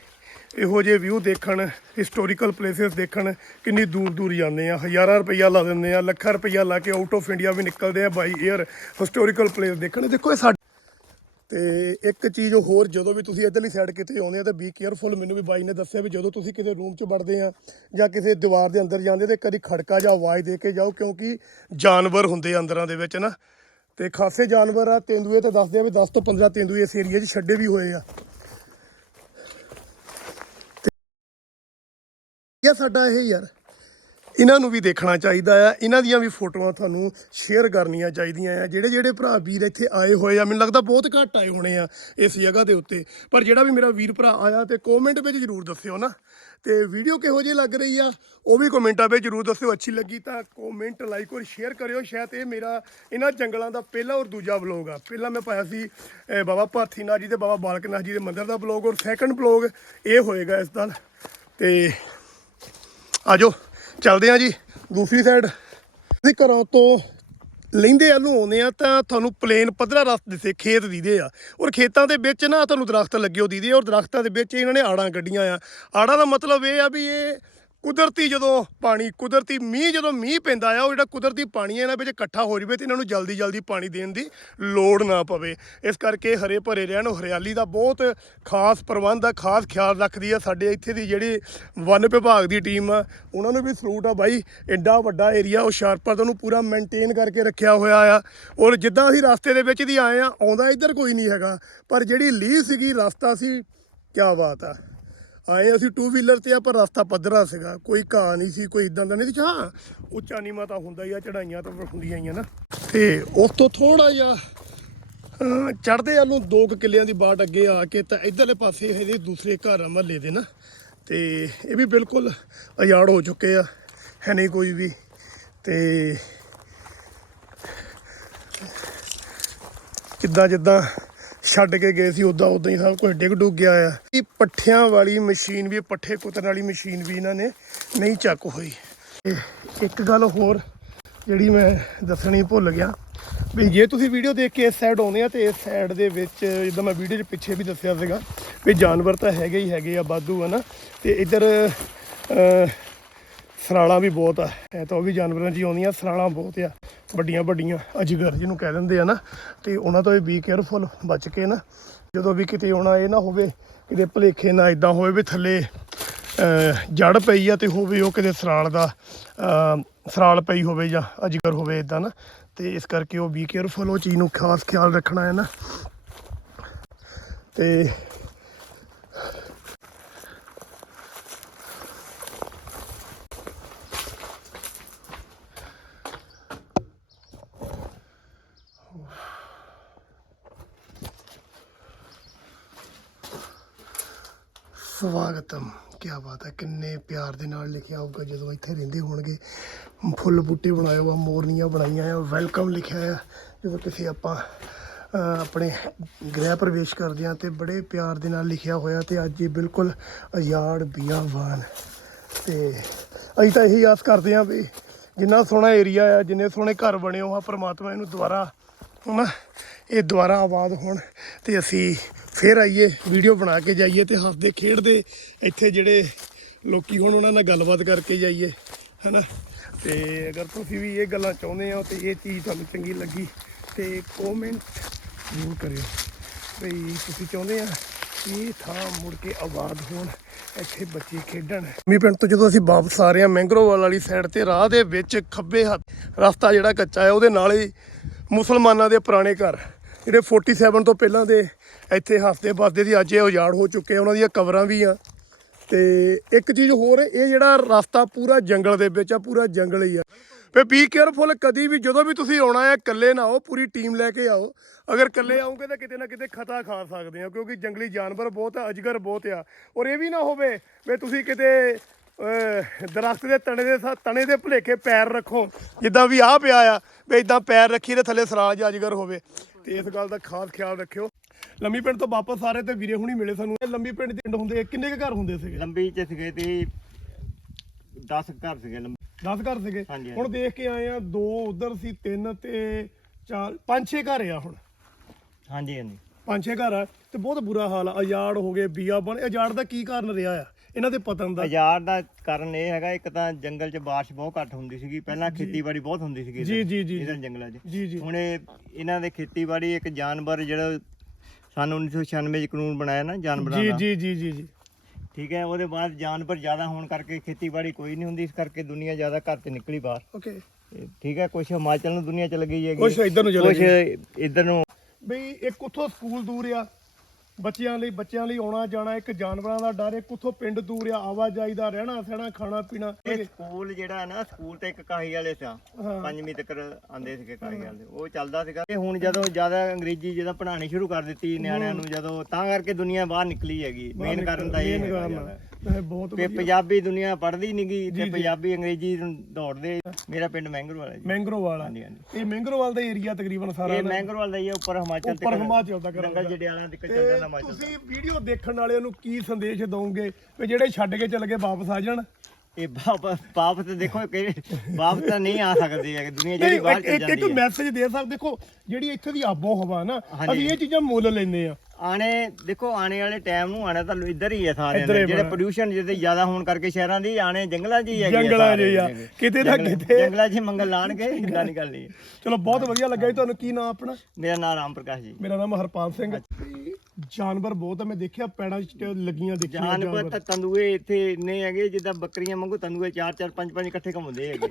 ਇਹੋ ਜਿਹੇ ਵਿਊ ਦੇਖਣ ਹਿਸਟੋਰੀਕਲ ਪਲੇਸਿਸ ਦੇਖਣ, ਕਿੰਨੀ ਦੂਰ ਦੂਰ ਜਾਂਦੇ ਆ। ਹਜ਼ਾਰਾਂ ਰੁਪਈਆ ਲਾ ਦਿੰਦੇ ਆ, ਲੱਖਾਂ ਰੁਪਈਆ ਲਾ ਕੇ ਆਊਟ ਆਫ ਇੰਡੀਆ ਵੀ ਨਿਕਲਦੇ ਆ ਬਾਈ 에ਅਰ ਹਿਸਟੋਰੀਕਲ ਪਲੇਸ ਦੇਖਣ ਦੇਖੋ ਇਹ ਸਾਡੇ ਤੇ ਇੱਕ ਚੀਜ਼ ਹੋਰ, ਜਦੋਂ ਵੀ ਤੁਸੀਂ ਇਧਰਲੀ ਸਾਈਡ ਕਿਤੇ ਆਉਂਦੇ ਆ ਤਾਂ ਬੀ ਕੇਅਰਫੁਲ ਮੈਨੂੰ ਵੀ ਬਾਈ ਨੇ ਦੱਸਿਆ ਵੀ ਜਦੋਂ ਤੁਸੀਂ ਕਿਸੇ ਰੂਮ 'ਚ ਵੜਦੇ ਆ ਜਾਂ ਕਿਸੇ ਦੀਵਾਰ ਦੇ ਅੰਦਰ ਜਾਂਦੇ ਤੇ ਕਦੀ ਖੜਕਾ ਜਾਂ ਆਵਾਜ਼ ਦੇ ਕੇ ਜਾਓ, ਕਿਉਂਕਿ ਜਾਨਵਰ ਹੁੰਦੇ ਆ ਅੰਦਰਾਂ ਦੇ ਵਿੱਚ ਨਾ। ਤੇ ਖਾਸੇ ਜਾਨਵਰ ਆ, ਤੇਂਦੂਏ ਤਾਂ ਦੱਸਦੇ ਆ ਵੀ 10 ਤੋਂ 15 ਤੇਂਦੂਏ ਇਸ ਏਰੀਆ 'ਚ ਛੱਡੇ ਵੀ ਹੋਏ ਆ। ਇਹ ਸਾਡਾ ਇਹ ਯਾਰ ਇਹਨਾਂ ਨੂੰ ਵੀ ਦੇਖਣਾ ਚਾਹੀਦਾ ਆ ਇਹਨਾਂ ਦੀਆਂ ਵੀ ਫੋਟੋਆਂ ਤੁਹਾਨੂੰ ਸ਼ੇਅਰ ਕਰਨੀਆਂ ਚਾਹੀਦੀਆਂ ਆ। ਜਿਹੜੇ ਜਿਹੜੇ ਭਰਾ ਵੀਰ ਇੱਥੇ ਆਏ ਹੋਏ ਆ ਮੈਨੂੰ ਲੱਗਦਾ ਬਹੁਤ ਘੱਟ ਆਏ ਹੋਣੇ ਆ ਇਸ ਜਗ੍ਹਾ ਦੇ ਉੱਤੇ। ਪਰ ਜਿਹੜਾ ਵੀ ਮੇਰਾ ਵੀਰ ਭਰਾ ਆਇਆ ਤੇ ਕਮੈਂਟ ਵਿੱਚ ਜਰੂਰ ਦੱਸਿਓ ਨਾ। ਤੇ ਵੀਡੀਓ ਕਿਹੋ ਜਿਹੀ ਲੱਗ ਰਹੀ ਆ ਉਹ ਵੀ ਕਮੈਂਟਾਂ ਵਿੱਚ ਜਰੂਰ ਦੱਸਿਓ। ਅੱਛੀ ਲੱਗੀ ਤਾਂ ਕਮੈਂਟ ਲਾਈਕ ਔਰ ਸ਼ੇਅਰ ਕਰਿਓ। ਸ਼ਾਇਦ ਇਹ ਮੇਰਾ ਇਹਨਾਂ ਜੰਗਲਾਂ ਦਾ ਪਹਿਲਾ ਔਰ ਦੂਜਾ ਵਲੌਗ ਆ। ਪਹਿਲਾਂ ਮੈਂ ਪਾਇਆ ਸੀ ਅਹ, ਬਾਬਾ ਭਾਥੀਨਾਥ ਜੀ ਤੇ ਬਾਬਾ ਬਾਲਕਨਾਥ ਜੀ ਦੇ ਮੰਦਿਰ ਦਾ ਵਲੌਗ ਔਰ ਸੈਕੰਡ ਵਲੌਗ ਇਹ ਹੋਏਗਾ ਇਸ ਦਾ ਤੇ ਆਜੋ, ਚੱਲਦੇ ਆ ਜੀ ਦੂਸਰੀ ਸਾਈਡ ਅਸੀਂ ਘਰੋਂ ਤੋਂ ਲੈਂਦੇ ਵੱਲ ਨੂੰ ਆਉਂਦੇ ਆ, ਤਾਂ ਤੁਹਾਨੂੰ ਪਲੇਨ ਪੱਧਰਾ ਰਸਤਾ ਦਿਸੇ ਖੇਤ ਦੀਦੇ ਆ। ਔਰ ਖੇਤਾਂ ਦੇ ਵਿੱਚ ਨਾ ਤੁਹਾਨੂੰ ਦਰਖਤ ਲੱਗੇ ਹੋ ਦੀਦੇ ਔਰ ਦਰਖਤਾਂ ਦੇ ਵਿੱਚ ਇਹਨਾਂ ਨੇ ਆੜਾਂ ਕੱਢੀਆਂ ਆ। ਆੜਾਂ ਦਾ ਮਤਲਬ ਇਹ ਆ ਵੀ ਇਹ ਕੁਦਰਤੀ ਜਦੋਂ ਪਾਣੀ, ਕੁਦਰਤੀ ਮੀਂਹ ਜਦੋਂ ਮੀਂਹ ਪੈਂਦਾ ਆ, ਉਹ ਜਿਹੜਾ ਕੁਦਰਤੀ ਪਾਣੀ ਹੈ ਇਹਨਾਂ ਵਿੱਚ ਇਕੱਠਾ ਹੋ ਜਾਵੇ ਤੇ ਇਹਨਾਂ ਨੂੰ ਜਲਦੀ ਜਲਦੀ ਪਾਣੀ ਦੇਣ ਦੀ ਲੋੜ ਨਾ ਪਵੇ। ਇਸ ਕਰਕੇ ਹਰੇ ਭਰੇ ਰਹਿਣ, ਹਰਿਆਲੀ ਦਾ ਬਹੁਤ ਖਾਸ ਪ੍ਰਬੰਧ ਆ, ਖਾਸ ਖਿਆਲ ਰੱਖਦੀ ਆ ਸਾਡੇ ਇੱਥੇ ਦੀ ਜਿਹੜੀ ਵਨ ਵਿਭਾਗ ਦੀ ਟੀਮ ਆ। ਉਹਨਾਂ ਨੂੰ ਵੀ ਸਲੂਟ ਆ ਬਾਈ, ਐਡਾ ਵੱਡਾ ਏਰੀਆ ਹੁਸ਼ਿਆਰਪੁਰ ਦਾ ਉਹਨੂੰ ਪੂਰਾ ਮੇਨਟੇਨ ਕਰਕੇ ਰੱਖਿਆ ਹੋਇਆ ਆ। ਔਰ ਜਿੱਦਾਂ ਅਸੀਂ ਰਸਤੇ ਦੇ ਵਿੱਚ ਦੀ ਆਏ ਆ, ਆਉਂਦਾ ਇੱਧਰ ਕੋਈ ਨਹੀਂ ਹੈਗਾ, ਪਰ ਜਿਹੜੀ ਲੀਹ ਸੀਗੀ, ਰਸਤਾ ਸੀ ਕੀ ਬਾਤ ਆ। ਆਏ ਅਸੀਂ ਟੂ ਵੀਲਰ ਤੇ ਆ ਪਰ ਰਸਤਾ ਪੱਧਰਾ ਸੀਗਾ। ਕੋਈ ਘਾਹ ਨਹੀਂ ਸੀ, ਕੋਈ ਇਦਾਂ ਦਾ ਨਹੀਂ ਸੀ। ਹਾਂ, ਉੱਚਾ ਨੀਵਾਂ ਤਾਂ ਹੁੰਦਾ ਹੀ ਆ ਚੜਾਈਆਂ ਤਾਂ ਹੁੰਦੀਆਂ ਹੀ ਆ ਨਾ। ਤੇ ਉਸ ਤੋਂ ਥੋੜਾ ਜਿਹਾ ਚੜਦੇ ਵੱਲੋਂ ਦੋ ਕੁ ਕਿੱਲਿਆਂ ਦੀ ਬਾਟ ਅੱਗੇ ਆ ਕੇ ਤਾਂ ਇਧਰਲੇ ਪਾਸੇ ਇਹਦੇ ਦੂਸਰੇ ਘਰ ਆ ਮਹੱਲੇ ਦੇ ਨਾ। ਤੇ ਇਹ ਵੀ ਬਿਲਕੁਲ ਅਜਾੜ ਹੋ ਚੁੱਕੇ ਆ, ਹੈ ਨਹੀਂ ਕੋਈ ਵੀ। ਤੇ ਜਿੱਦਾਂ ਜਿੱਦਾਂ ਛੱਡ ਕੇ ਗਏ ਸੀ ਉਦਾਂ ਉਦਾਂ ਹੀ ਸਭ ਕੁਝ ਡਿੱਗ ਡੁੱਗ ਗਿਆ ਆ। ਇਹ ਪੱਠਿਆਂ ਵਾਲੀ ਮਸ਼ੀਨ ਵੀ, ਪੱਠੇ ਕੁਤਰਨ ਵਾਲੀ ਮਸ਼ੀਨ ਵੀ ਇਹਨਾਂ ਨੇ ਨਹੀਂ ਚੱਕ ਹੋਈ। ਤੇ ਇੱਕ ਗੱਲ ਹੋਰ ਜਿਹੜੀ ਮੈਂ ਦੱਸਣੀ ਭੁੱਲ ਗਿਆ। ਵੀ ਜੇ ਤੁਸੀਂ ਵੀਡੀਓ ਦੇਖ ਕੇ ਇਸ ਸਾਈਡ ਆਉਂਦੇ ਆ, ਤੇ ਇਸ ਸਾਈਡ ਦੇ ਵਿੱਚ ਜਿੱਦਾਂ ਮੈਂ ਵੀਡੀਓ 'ਚ ਪਿੱਛੇ ਵੀ ਦੱਸਿਆ ਸੀਗਾ, ਵੀ ਜਾਨਵਰ ਤਾਂ ਹੈਗੇ ਹੀ ਹੈਗੇ ਆ ਬਾਦੂ ਆ ਨਾ। ਤੇ ਇੱਧਰ ਸਰਾਲਾਂ ਵੀ ਬਹੁਤ ਆ। ਇਹ ਤਾਂ ਉਹ ਵੀ ਜਾਨਵਰਾਂ 'ਚ ਹੀ ਆਉਂਦੀਆਂ ਸਰਾਲਾਂ ਬਹੁਤ ਆ। ਵੱਡੀਆਂ ਵੱਡੀਆਂ ਅਜਗਰ ਜਿਹਨੂੰ ਕਹਿ ਦਿੰਦੇ ਆ ਨਾ। ਤੇ ਉਹਨਾਂ ਤੋਂ ਵੀ ਬੀ ਕੇਅਰਫੁਲ ਬਚ ਕੇ ਨਾ ਜਦੋਂ ਵੀ ਕਿਤੇ ਆਉਣਾ ਇਹ ਨਾ ਹੋਵੇ ਕਿਤੇ ਭਲੇਖੇ ਨਾ ਇਦਾਂ ਹੋਵੇ ਵੀ ਥੱਲੇ ਜੜ ਪਈ ਆ ਤੇ ਹੋਵੇ ਉਹ ਕਿਤੇ ਸਰਾਲ ਦਾ ਅਹ, ਸਰਾਲ ਪਈ ਹੋਵੇ ਜਾਂ ਅਜਗਰ ਹੋਵੇ ਇਦਾਂ ਨਾ। ਤੇ ਇਸ ਕਰਕੇ ਉਹ ਬੀ ਕੇਅਰਫੁਲ ਉਹ ਚੀਜ਼ ਨੂੰ ਖਾਸ ਖਿਆਲ ਰੱਖਣਾ ਹੈ ਨਾ। ਤੇ ਸਵਾਗਤਮ ਕੀ ਬਾਤ ਹੈ, ਕਿੰਨੇ ਪਿਆਰ ਦੇ ਨਾਲ ਲਿਖਿਆ ਹੋਊਗਾ, ਜਦੋਂ ਇੱਥੇ ਰਹਿੰਦੇ ਹੋਣਗੇ। ਫੁੱਲ ਬੂਟੇ ਬਣਾਏ ਹੋਆ ਮੋਰਨੀਆਂ ਬਣਾਈਆਂ ਆ, ਵੈਲਕਮ ਲਿਖਿਆ ਆ। ਜਦੋਂ ਕਿਸੇ ਆਪਾਂ ਆਪਣੇ ਗ੍ਰਹਿ ਪ੍ਰਵੇਸ਼ ਕਰਦੇ ਆ ਤੇ ਬੜੇ ਪਿਆਰ ਦੇ ਨਾਲ ਲਿਖਿਆ ਹੋਇਆ ਤੇ ਅੱਜ ਇਹ ਬਿਲਕੁਲ ਆਜ਼ਾਦ ਬਿਆਵਾਨ। ਤੇ ਅਸੀਂ ਤਾਂ ਇਹੀ ਆਸ ਕਰਦੇ ਆ ਵੀ ਜਿੰਨਾ ਸੋਹਣਾ ਏਰੀਆ ਆ, ਜਿੰਨੇ ਸੋਹਣੇ ਘਰ ਬਣੇ ਹੋ ਆ, ਪ੍ਰਮਾਤਮਾ ਇਹਨੂੰ ਦੁਬਾਰਾ, ਹਨਾ, ਇਹ ਦੁਬਾਰਾ ਆਬਾਦ ਹੋਣ ਤੇ ਅਸੀਂ ਫੇਰ ਆਈਏ, ਵੀਡੀਓ ਬਣਾ ਕੇ ਜਾਈਏ ਤੇ ਹੱਸਦੇ, ਖੇਡਦੇ, ਇੱਥੇ ਜਿਹੜੇ ਲੋਕੀ ਹੁਣ ਉਹਨਾਂ ਨਾਲ ਗੱਲਬਾਤ ਕਰਕੇ ਜਾਈਏ, ਹਨਾ? ਤੇ ਅਗਰ ਤੁਸੀਂ ਵੀ ਇਹ ਗੱਲਾਂ ਚਾਹੁੰਦੇ ਹੋ ਤੇ ਇਹ ਚੀਜ਼ ਤੁਹਾਨੂੰ ਚੰਗੀ ਲੱਗੀ ਤੇ ਕਮੈਂਟ ਜ਼ਰੂਰ ਕਰਿਓ। ਭਈ ਤੁਸੀਂ ਚਾਹੁੰਦੇ ਆ ਇਹ ਥਾਂ ਮੁੜ ਕੇ ਆਬਾਦ ਹੋਣ, ਇੱਥੇ ਬੱਚੇ ਖੇਡਣ। ਮੀ ਪਿੰਡ ਤੋਂ ਜਦੋਂ ਅਸੀਂ ਵਾਪਸ ਆ ਰਹੇ ਹਾਂ ਮੈਂਗਰੋਵਾਲ ਵਾਲੀ ਸਾਈਡ ਤੇ ਰਾਹ ਦੇ ਵਿੱਚ ਖੱਬੇ ਹੱਥ ਰਸਤਾ ਜਿਹੜਾ ਕੱਚਾ ਹੈ, ਉਹਦੇ ਨਾਲ ਹੀ ਮੁਸਲਮਾਨਾਂ ਦੇ ਪੁਰਾਣੇ ਘਰ। ਜਿਹੜੇ 47 ਤੋਂ ਪਹਿਲਾਂ ਦੇ ਇੱਥੇ ਹੱਸਦੇ ਵੱਸਦੇ ਸੀ ਅੱਜ ਇਹ ਉਜਾੜ ਹੋ ਚੁੱਕੇ ਆ ਉਹਨਾਂ ਦੀਆਂ ਕਵਰਾਂ ਵੀ ਆ। ਤੇ ਇੱਕ ਚੀਜ਼ ਹੋਰ ਇਹ ਜਿਹੜਾ ਰਸਤਾ ਪੂਰਾ ਜੰਗਲ ਦੇ ਵਿੱਚ ਆ ਪੂਰਾ ਜੰਗਲ ਹੀ ਆ। ਫੇ ਬੀ ਕੇਅਰਫੁਲ ਕਦੀ ਵੀ ਜਦੋਂ ਵੀ ਤੁਸੀਂ ਆਉਣਾ ਹੈ ਇਕੱਲੇ ਨਾ ਆਓ ਪੂਰੀ ਟੀਮ ਲੈ ਕੇ ਆਓ। ਅਗਰ ਇਕੱਲੇ ਆਉਂਗੇ ਤਾਂ ਕਿਤੇ ਨਾ ਕਿਤੇ ਖਤਾ ਖਾ ਸਕਦੇ ਆ ਕਿਉਂਕਿ ਜੰਗਲੀ ਜਾਨਵਰ ਬਹੁਤ ਆ ਅਜਗਰ ਬਹੁਤ ਆ। ਔਰ ਇਹ ਵੀ ਨਾ ਹੋਵੇ ਵੀ ਤੁਸੀਂ ਕਿਤੇ ਅਹ, ਦਰਖਤ ਦੇ ਤਣੇ ਦੇ ਤਣੇ ਦੇ ਭੁਲੇਖੇ ਪੈਰ ਰੱਖੋ। ਜਿੱਦਾਂ ਵੀ ਆ ਪਿਆ ਆ ਵੀ ਇਦਾਂ ਪੈਰ ਰੱਖੀ ਤੇ ਥੱਲੇ ਸਰਾਜ ਅਜਗਰ ਹੋਵੇ। ਤੇ ਇਸ ਗੱਲ ਦਾ ਖਾਸ ਖਿਆਲ ਰੱਖਿਓ। ਲੰਮੀ ਪਿੰਡ ਤੋਂ ਵਾਪਸ ਆ ਰਹੇ ਤੇ ਵੀਰੇ ਹੁਣੀ ਮਿਲੇ ਸਾਨੂੰ। ਇਹ ਲੰਮੀ ਪਿੰਡ ਦੇ ਪਿੰਡ ਹੁੰਦੇ ਕਿੰਨੇ ਕੁ ਘਰ ਹੁੰਦੇ ਸੀਗੇ? ਲੰਬੀ ਚ ਸੀਗੇ ਤੇ 10 ਘਰ ਸੀਗੇ ਲੰਬੀ। 10 ਘਰ ਸੀਗੇ? ਹਾਂਜੀ, ਹੁਣ ਦੇਖ ਕੇ ਆਏ ਆ ਦੋ ਉਧਰ ਸੀ ਤਿੰਨ ਤੇ ਚਾਰ ਪੰਜ ਛੇ ਘਰ ਆ ਹੁਣ। ਹਾਂਜੀ ਹਾਂਜੀ। ਪੰਜ ਛੇ ਘਰ ਆ ਤੇ ਬਹੁਤ ਬੁਰਾ ਹਾਲ ਆ। ਅਜਾੜ ਹੋ ਗਏ ਬੀਆ ਬਣ ਅਜਾੜ ਦਾ ਕੀ ਕਾਰਨ ਰਿਹਾ ਆ? ਇਹਨਾਂ ਦੇ ਪਤਨ ਦਾ। ਆਜ਼ਾਦ ਦਾ ਕਾਰਨ ਇਹ ਹੈਗਾ ਇੱਕ ਤਾਂ ਜੰਗਲ 'ਚ ਬਾਰਿਸ਼ ਬਹੁਤ ਘੱਟ ਹੁੰਦੀ ਸੀਗੀ। ਪਹਿਲਾਂ ਖੇਤੀਬਾੜੀ ਬਹੁਤ ਹੁੰਦੀ ਸੀਗੀ ਜੀ, ਜੀ, ਜੀ, ਇਧਰ ਜੰਗਲਾਂ 'ਚ। ਜੀ ਜੀ। ਹੁਣ ਇਹ ਇਹਨਾਂ ਦੇ ਖੇਤੀਬਾੜੀ ਇੱਕ ਜਾਨਵਰ ਜਿਹੜਾ ਸਨ 1996 ਚ ਕਾਨੂੰਨ ਬਣਾਇਆ ਨਾ ਜਾਨਵਰਾਂ ਜੀ ਦਾ। ਜੀ ਜੀ ਜੀ ਜੀ। ਠੀਕ ਹੈ ਉਹਦੇ ਬਾਅਦ ਜਾਨਵਰ ਜ਼ਿਆਦਾ ਹੋਣ ਕਰਕੇ ਖੇਤੀਬਾੜੀ ਕੋਈ ਨਹੀਂ ਹੁੰਦੀ ਇਸ ਕਰਕੇ ਦੁਨੀਆ ਜ਼ਿਆਦਾ ਘਰ ਤੇ ਨਿਕਲੀ ਬਾਹਰ। ਓਕੇ। ਇਹ ਠੀਕ ਹੈ ਕੁਝ ਹਿਮਾਚਲ ਨੂੰ ਦੁਨੀਆ ਚਲ ਗਈ ਹੈਗੀ। ਕੁਛ ਇੱਧਰ ਨੂੰ ਚਲੇ ਕੁਝ ਇੱਧਰ ਨੂੰ ਬਈ ਇੱਕ ਉੱਥੋਂ ਸਕੂਲ ਦੂਰ ਆ? ਬੱਚਿਆਂ ਲਈ ਬੱਚਿਆਂ ਲਈ ਆਉਣਾ ਜਾਣਾ ਇੱਕ ਜਾਨਵਰਾਂ ਦਾ ਡਰ ਇੱਕ ਉੱਥੋਂ ਪਿੰਡ ਦੂਰ ਆ ਆਵਾਜਾਈ ਦਾ ਰਹਿਣਾ ਸਹਿਣਾ ਖਾਣਾ ਪੀਣਾ ਇਹ ਸਕੂਲ ਜਿਹੜਾ ਹੈ ਨਾ ਸਕੂਲ ਤੇ ਇੱਕ ਕਾਹੀ ਵਾਲੇ ਸੀ। ਹਾਂ। ਪੰਜਵੀਂ ਤੱਕ ਆਂਦੇ ਸੀਗੇ ਕਾਹੀ ਵਾਲੇ। ਉਹ ਚੱਲਦਾ ਸੀਗਾ। ਤੇ ਹੁਣ ਜਦੋਂ ਜ਼ਿਆਦਾ ਅੰਗਰੇਜ਼ੀ ਜਦੋਂ ਪੜ੍ਹਾਣੀ ਸ਼ੁਰੂ ਕਰ ਦਿੱਤੀ ਨਿਆਣਿਆਂ ਨੂੰ ਜਦੋਂ ਤਾਂ ਕਰਕੇ ਦੁਨੀਆ ਬਾਹਰ ਨਿਕਲੀ ਹੈਗੀ। ਮੇਨ ਕਾਰਨ ਤਾਂ ਇਹ ਮੇਨ ਇਹ ਬਹੁਤ ਤੇ ਵਧੀਆ। ਪੰਜਾਬੀ ਦੁਨੀਆ ਪੜ੍ਹਦੀ ਨਹੀਂਗੀ ਤੇ ਪੰਜਾਬੀ ਅੰਗਰੇਜ਼ੀ ਨੂੰ ਦੌੜਦੇ। ਮੇਰਾ ਪਿੰਡ ਮੈਂਗਰੋ ਵਾਲਾ ਜੀ। ਮੈਂਗਰੋਵਾਲ ਆ। ਹਾਂਜੀ ਹਾਂਜੀ। ਇਹ ਮੈਂਗਰੋਵਾਲ ਦਾ ਏਰੀਆ ਤਕਰੀਬਨ ਸਾਰਾ ਇਹ ਮੈਂਗਰੋ ਵਾਲਾ ਹੀ ਹੈ ਉੱਪਰ ਹਿਮਾਚਲ ਉੱਪਰ ਹਿਮਾਚਲ ਤੱਕ ਜੰਗਲ ਜੜਿਆਲਾ ਤੱਕ ਚੱਲ ਤੇ ਹਿਮਾਚਲ ਤੁਸੀਂ ਵੀਡੀਓ ਦੇਖਣ ਵਾਲਿਆਂ ਨੂੰ ਕੀ ਸੰਦੇਸ਼ ਦਵੋਗੇ? ਵੀ ਜਿਹੜੇ ਛੱਡ ਕੇ ਚਲੇ ਗਏ ਵਾਪਸ ਆ ਜਾਣ। ਇਹ ਵਾਪਸ ਵਾਪਸ ਦੇਖੋ ਕਿ ਵਾਪਸ ਤਾਂ ਨਹੀਂ ਆ ਸਕਦੇ ਹੈਗੇ। ਦੁਨੀਆ ਜਿਹੜੀ ਨਹੀਂ ਬਾਹਰ ਇੱਕ ਚੱਲ ਇੱਕ- ਇੱਕ ਜਾਂਦੀ ਹੈ। ਮੈਸੇਜ ਦੇ ਸਕਦੇ। ਦੇਖੋ ਜਿਹੜੀ ਇੱਥੇ ਦੀ ਆਬੋ ਹਵਾ ਨਾ ਹਾਂਜੀ। ਅਸੀਂ ਇਹ ਚੀਜ਼ਾਂ ਮੁੱਲ ਲੈਂਦੇ ਆ ਆਣੇ ਦੇਖੋ ਆਣੇ ਵਾਲੇ ਟਾਈਮ ਨੂੰ ਆਣਾ ਤਾਂ ਇੱਧਰ ਹੀ ਹੈ ਸਾਰਿਆਂ ਇੱਧਰ ਹੀ ਦੇ ਜਿਹੜੇ ਬਣਾ। ਪੋਲੂਸ਼ਨ ਜਿਹਦੇ ਜ਼ਿਆਦਾ ਹੋਣ ਕਰਕੇ ਸ਼ਹਿਰਾਂ ਦੀ ਆਣੇ ਜੰਗਲਾਂ 'ਚ ਹੀ ਹੈਗੇ ਆ ਜੰਗਲਾਂ 'ਚ ਹੀ ਆ। ਹੈਗੇ। ਕਿਤੇ ਨਾ ਜੰਗਲ- ਕਿਤੇ। ਜੰਗਲਾਂ 'ਚ ਹੀ ਮੰਗਲ ਲਾਣਗੇ ਇਦਾਂ ਨਹੀਂ ਗੱਲ ਨਹੀਂ ਚਲੋ ਬਹੁਤ ਵਧੀਆ ਲੱਗਾ ਜੀ ਤੁਹਾਨੂੰ ਕੀ ਨਾਮ ਆਪਣਾ ਮੇਰਾ ਨਾਮ ਰਾਮ ਪ੍ਰਕਾਸ਼ ਜੀ ਮੇਰਾ ਨਾਮ ਹਰਪਾਲ ਸਿੰਘ ਤੇ ਜਾਨਵਰ ਬਹੁਤ ਆ ਮੈਂ ਦੇਖਿਆ ਪੈੜਾਂ 'ਚ ਲੱਗੀਆਂ ਦੇਖੀਆਂ ਜਾਨਵਰ ਤਾਂ ਤੰਦੂਏ ਇੱਥੇ ਇੰਨੇ ਹੈਗੇ ਜਿੱਦਾਂ ਬੱਕਰੀਆਂ ਵਾਂਗੂ ਤੰਦੂਏ ਚਾਰ ਚਾਰ ਪੰਜ ਪੰਜ ਇਕੱਠੇ ਘੁੰਮਦੇ ਹੈਗੇ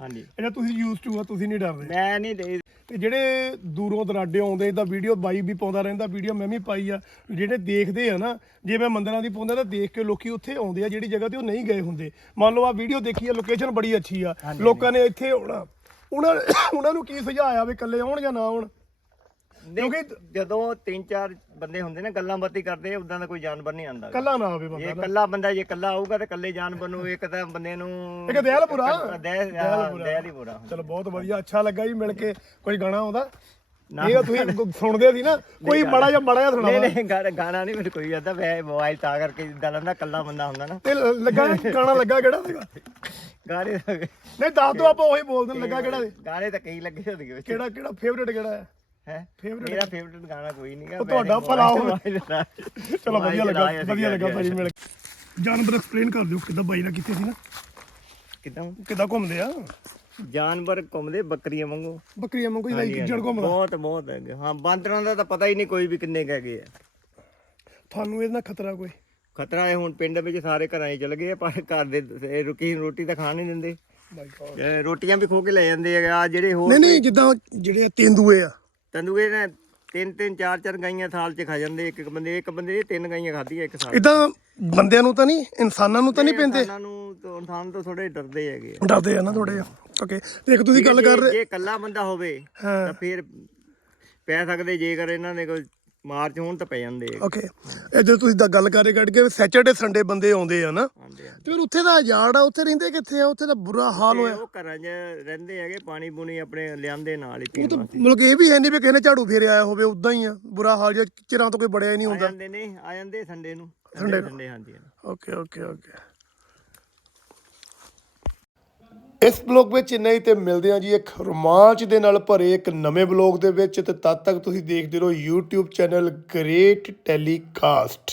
ਹਾਂਜੀ। ਇਹਦਾ ਤੁਸੀਂ ਯੂਜ਼ ਟੂ ਆ ਤੁਸੀਂ ਨਹੀਂ ਡਰਦੇ? ਮੈਂ ਨਹੀਂ ਦੇ ਤੇ ਜਿਹੜੇ ਦੂਰੋਂ ਦਰਾਡੇ ਆਉਂਦੇ ਇਹਦਾ ਵੀਡੀਓ ਬਾਈ ਵੀ ਪਾਉਂਦਾ ਰਹਿੰਦਾ ਵੀਡੀਓ ਮੈਂ ਵੀ ਪਾਈ ਆ। ਜਿਹੜੇ ਦੇਖਦੇ ਆ ਨਾ ਜੇ ਮੈਂ ਮੰਦਰਾਂ ਦੀ ਪਾਉਂਦਾ ਤਾਂ ਦੇਖ ਕੇ ਲੋਕੀ ਉੱਥੇ ਆਉਂਦੇ ਆ ਜਿਹੜੀ ਜਗ੍ਹਾ ਤੇ ਉਹ ਨਹੀਂ ਗਏ ਹੁੰਦੇ। ਮੰਨ ਲਓ ਆ ਵੀਡੀਓ ਦੇਖੀ ਆ ਲੋਕੇਸ਼ਨ ਬੜੀ ਅੱਛੀ ਆ। ਲੋਕਾਂ ਨੇ ਇੱਥੇ ਆਉਣਾ। ਉਹਨਾਂ ਉਹਨਾਂ ਨੂੰ ਕੀ ਸੁਝਾਅ ਆ ਵੀ ਇਕੱਲੇ ਆਉਣ ਜਾਂ ਨਾ ਆਉਣ? ਕਿਉਂਕਿ ਜਦੋਂ ਤਿੰਨ ਚਾਰ ਬੰਦੇ ਹੁੰਦੇ ਨੇ ਗੱਲਾਂ ਬਾਤੀ ਕਰਦੇ ਉਦਾਂ ਦਾ ਕੋਈ ਜਾਨਵਰ ਨਹੀਂ ਆਂਦਾ ਇਕੱਲਾ ਨਾ ਆਵੇ ਇਹ ਬੰਦਾ ਇਕੱਲਾ ਬੰਦਾ ਜੇ ਇਕੱਲਾ ਆਊਗਾ ਤਾਂ ਇਕੱਲੇ ਜਾਨਵਰ ਨੂੰ ਇੱਕ ਤਾਂ ਬੰਦੇ ਨੂੰ ਇੱਕ ਦਹਿਲਪੁਰਾ ਦਹਿ ਦਹਿਲੀਪੁਰਾ ਚਲੋ ਬਹੁਤ ਵਧੀਆ। ਅੱਛਾ ਲੱਗਾ ਜੀ ਮਿਲ ਕੇ ਕੋਈ ਗਾਣਾ ਆਉਂਦਾ। ਨਾ। ਇਹ ਤੁਸੀਂ ਗੁ- ਸੁਣਦੇ ਸੀ ਨਾ ਕੋਈ ਮਾੜਾ ਜਿਹਾ ਮਾੜਾ ਜਿਹਾ ਨਹੀਂ ਸੁਣਾਵਾ ਨਹੀਂ ਗਾਣਾ ਗਾਣਾ ਨਹੀਂ ਮੈਨੂੰ ਕੋਈ ਆਦਾ ਮੈਂ ਮੋਬਾਈਲ ਤਾਂ ਕਰਕੇ ਇਦਾਂ ਲੱਗਦਾ ਇਕੱਲਾ ਬੰਦਾ ਹੁੰਦਾ ਨਾ। ਤੇ ਲ- ਲੱਗਾ ਗਾਣਾ ਲੱਗਾ ਕਿਹੜਾ ਸੀਗਾ? ਗਾਣੇ ਤਾਂ- ਨਹੀਂ ਦੱਸ ਦਿਓ ਆਪਾਂ ਉਹੀ ਬੋਲਦੇ ਨੇ ਲੱਗਾ ਕਿਹੜਾ ਸੀ? ਗਾਣੇ ਤਾਂ ਕਈ ਲੱਗੇ ਹੁੰਦੇ ਵਿੱਚ। ਕਿਹੜਾ ਕਿਹੜਾ ਫੇਵਰੇਟ ਕਿਹੜਾ ਹੈ? ਹੈ? ਮੇਰਾ ਫੇਵਰਿਟ ਗਾਣਾ ਕੋਈ ਨਹੀਂਗਾ ਉਹ ਤੁਹਾਡਾ ਭਲਾ ਹੋਵੇ। ਚਲੋ ਵਧੀਆ ਲੱਗਾ ਵਧੀਆ ਲੱਗਾ ਭਾਜੀ ਮਿਲ ਕੇ। ਜਾਨਵਰ ਐਕਸਪਲੇਨ ਕਰ ਦਿਓ ਕਿੱਦਾਂ ਬਾਈ ਨਾਲ ਕੀਤੇ ਸੀ ਨਾ? ਕਿਦਾਂ? ਕਿੱਦਾਂ ਘੁੰਮਦੇ ਆ? ਜਾਨਵਰ ਘੁੰਮਦੇ ਬੱਕਰੀਆਂ ਵਾਂਗੂ। ਬੱਕਰੀਆਂ ਵਾਂਗੂ ਹੀ ਲਾਈਕ। ਜੜ ਘੁੰਮਦਾ। ਬਹੁਤ ਬਹੁਤ ਹੈਗੇ। ਹਾਂ ਬਾਂਦਰਾਂ ਦਾ ਤਾਂ ਪਤਾ ਹੀ ਨਹੀਂ ਕੋਈ ਵੀ ਕਿੰਨੇ ਕੁ ਹੈਗੇ ਆ। ਤੁਹਾਨੂੰ ਇਹਦਾ ਖਤਰਾ ਕੋਈ? ਖਤਰਾ ਹੈ ਹੁਣ ਪਿੰਡ ਵਿੱਚ ਸਾਰੇ ਘਰਾਂ 'ਚ ਚਲ ਗਏ ਆ, ਪਰ ਘਰ ਦੇ ਇਹ ਰੁਕੀ ਰੋਟੀ ਤਾਂ ਖਾਣ ਨਹੀਂ ਦਿੰਦੇ। ਮਾਈ ਗॉड ਇਹ ਰੋਟੀਆਂ ਵੀ ਖੋ ਕੇ ਲੈ ਜਾਂਦੇ ਆ ਆਹ ਜਿਹੜੇ ਹੋਰ ਨਹੀਂ ਨਹੀਂ ਜਿੱਦਾਂ ਜਿਹੜੇ ਤੇਂਦੂਏ ਆ। ਤੰਦੂਏ ਨੇ ਤਿੰਨ ਤਿੰਨ ਚਾਰ ਚਾਰ ਗਾਈਆਂ ਸਾਲ 'ਚ ਖਾ ਜਾਂਦੇ ਇੱਕ ਇੱਕ ਬੰਦੇ ਇੱਕ ਬੰਦੇ ਨੇ ਤਿੰਨ ਗਾਈਆਂ ਖਾਧੀਆਂ ਇੱਕ ਸਾਲ। ਇਦਾਂ ਬੰਦਿਆਂ ਨੂੰ ਤਾਂ ਨਹੀਂ ਇਨਸਾਨਾਂ ਨੂੰ ਤਾਂ ਨਹੀਂ ਪੈਂਦੇ ਇਨਸਾਨਾਂ ਨੂੰ ਤਾਂ ਇਨਸਾਨ ਤੋਂ ਥੋੜੇ ਡਰਦੇ ਹੈਗੇ ਆ। ਡਰਦੇ ਆ ਨਾ ਥੋੜੇ ਓਕੇ ਦੇਖ ਤੁਸੀਂ ਗੱਲ ਕਰ ਜੇ- ਰਹੇ ਜੇ ਇਕੱਲਾ ਬੰਦਾ ਹੋਵੇ ਹਾਂ ਤਾਂ ਫਿਰ ਪੈ ਸਕਦੇ ਜੇਕਰ ਇਹਨਾਂ ਦੇ ਕੋਈ ਮਾਰਚ ਹੋਣ ਤਾਂ ਪੈ ਜਾਂਦੇ ਆ। ਓਕੇ ਇਹ ਜੇ ਤੁਸੀਂ ਤਾਂ ਗੱਲ ਕਰ ਕੱਢ ਕੇ ਸੈਚਰਡੇ ਸੰਡੇ ਬੰਦੇ ਆਉਂਦੇ ਆ ਨਾ। ਆਉਂਦੇ ਆ। ਤੇ ਫਿਰ ਉੱਥੇ ਦਾ ਯਾਰਡ ਆ ਉੱਥੇ ਰਹਿੰਦੇ ਕਿੱਥੇ ਆ? ਉੱਥੇ ਦਾ ਬੁਰਾ ਹਾਲ ਹੋਇਆ। ਉਹ ਘਰਾਂ 'ਚ ਰਹਿੰਦੇ ਹੈਗੇ ਪਾਣੀ ਬੂਣੀ ਆਪਣੇ ਲਿਆਂਦੇ ਨਾਲ ਹੀ ਪੀਣ ਵਾਸਤੇ। ਮਤਲਬ ਕਿ ਇਹ ਵੀ ਹੈ ਨਹੀਂ ਵੀ ਕਿਸੇ ਨੇ ਝਾੜੂ ਫੇਰਿਆ ਆਇਆ ਹੋਵੇ ਉਦਾਂ ਹੀ ਆ। ਬੁਰਾ ਹਾਲ ਜਿਹਾ ਚਿਰਾਂ ਤੋਂ ਕੋਈ ਬੜਿਆ ਹੀ ਨਹੀਂ ਆ ਹੁੰਦਾ। ਜਾਂਦੇ ਨੇ ਆ ਜਾਂਦੇ ਸੰਡੇ ਨੂੰ। ਨੂੰ। ਸੰਡੇ ਹਾਂਜੀ ਹਾਂਜੀ। ਓਕੇ ਓਕੇ ਓਕੇ ਇਸ ਬਲੌਗ ਵਿੱਚ ਇੰਨਾ ਹੀ ਤੇ ਮਿਲਦੇ ਹਾਂ ਜੀ ਇੱਕ ਰੋਮਾਂਚ ਦੇ ਨਾਲ ਭਰੇ ਇੱਕ ਨਵੇਂ ਬਲੌਗ ਦੇ ਵਿੱਚ ਤੇ ਤਦ ਤੱਕ ਤੁਸੀਂ ਦੇਖਦੇ ਰਹੋ YouTube ਚੈਨਲ ਗ੍ਰੇਟ ਟੈਲੀਕਾਸਟ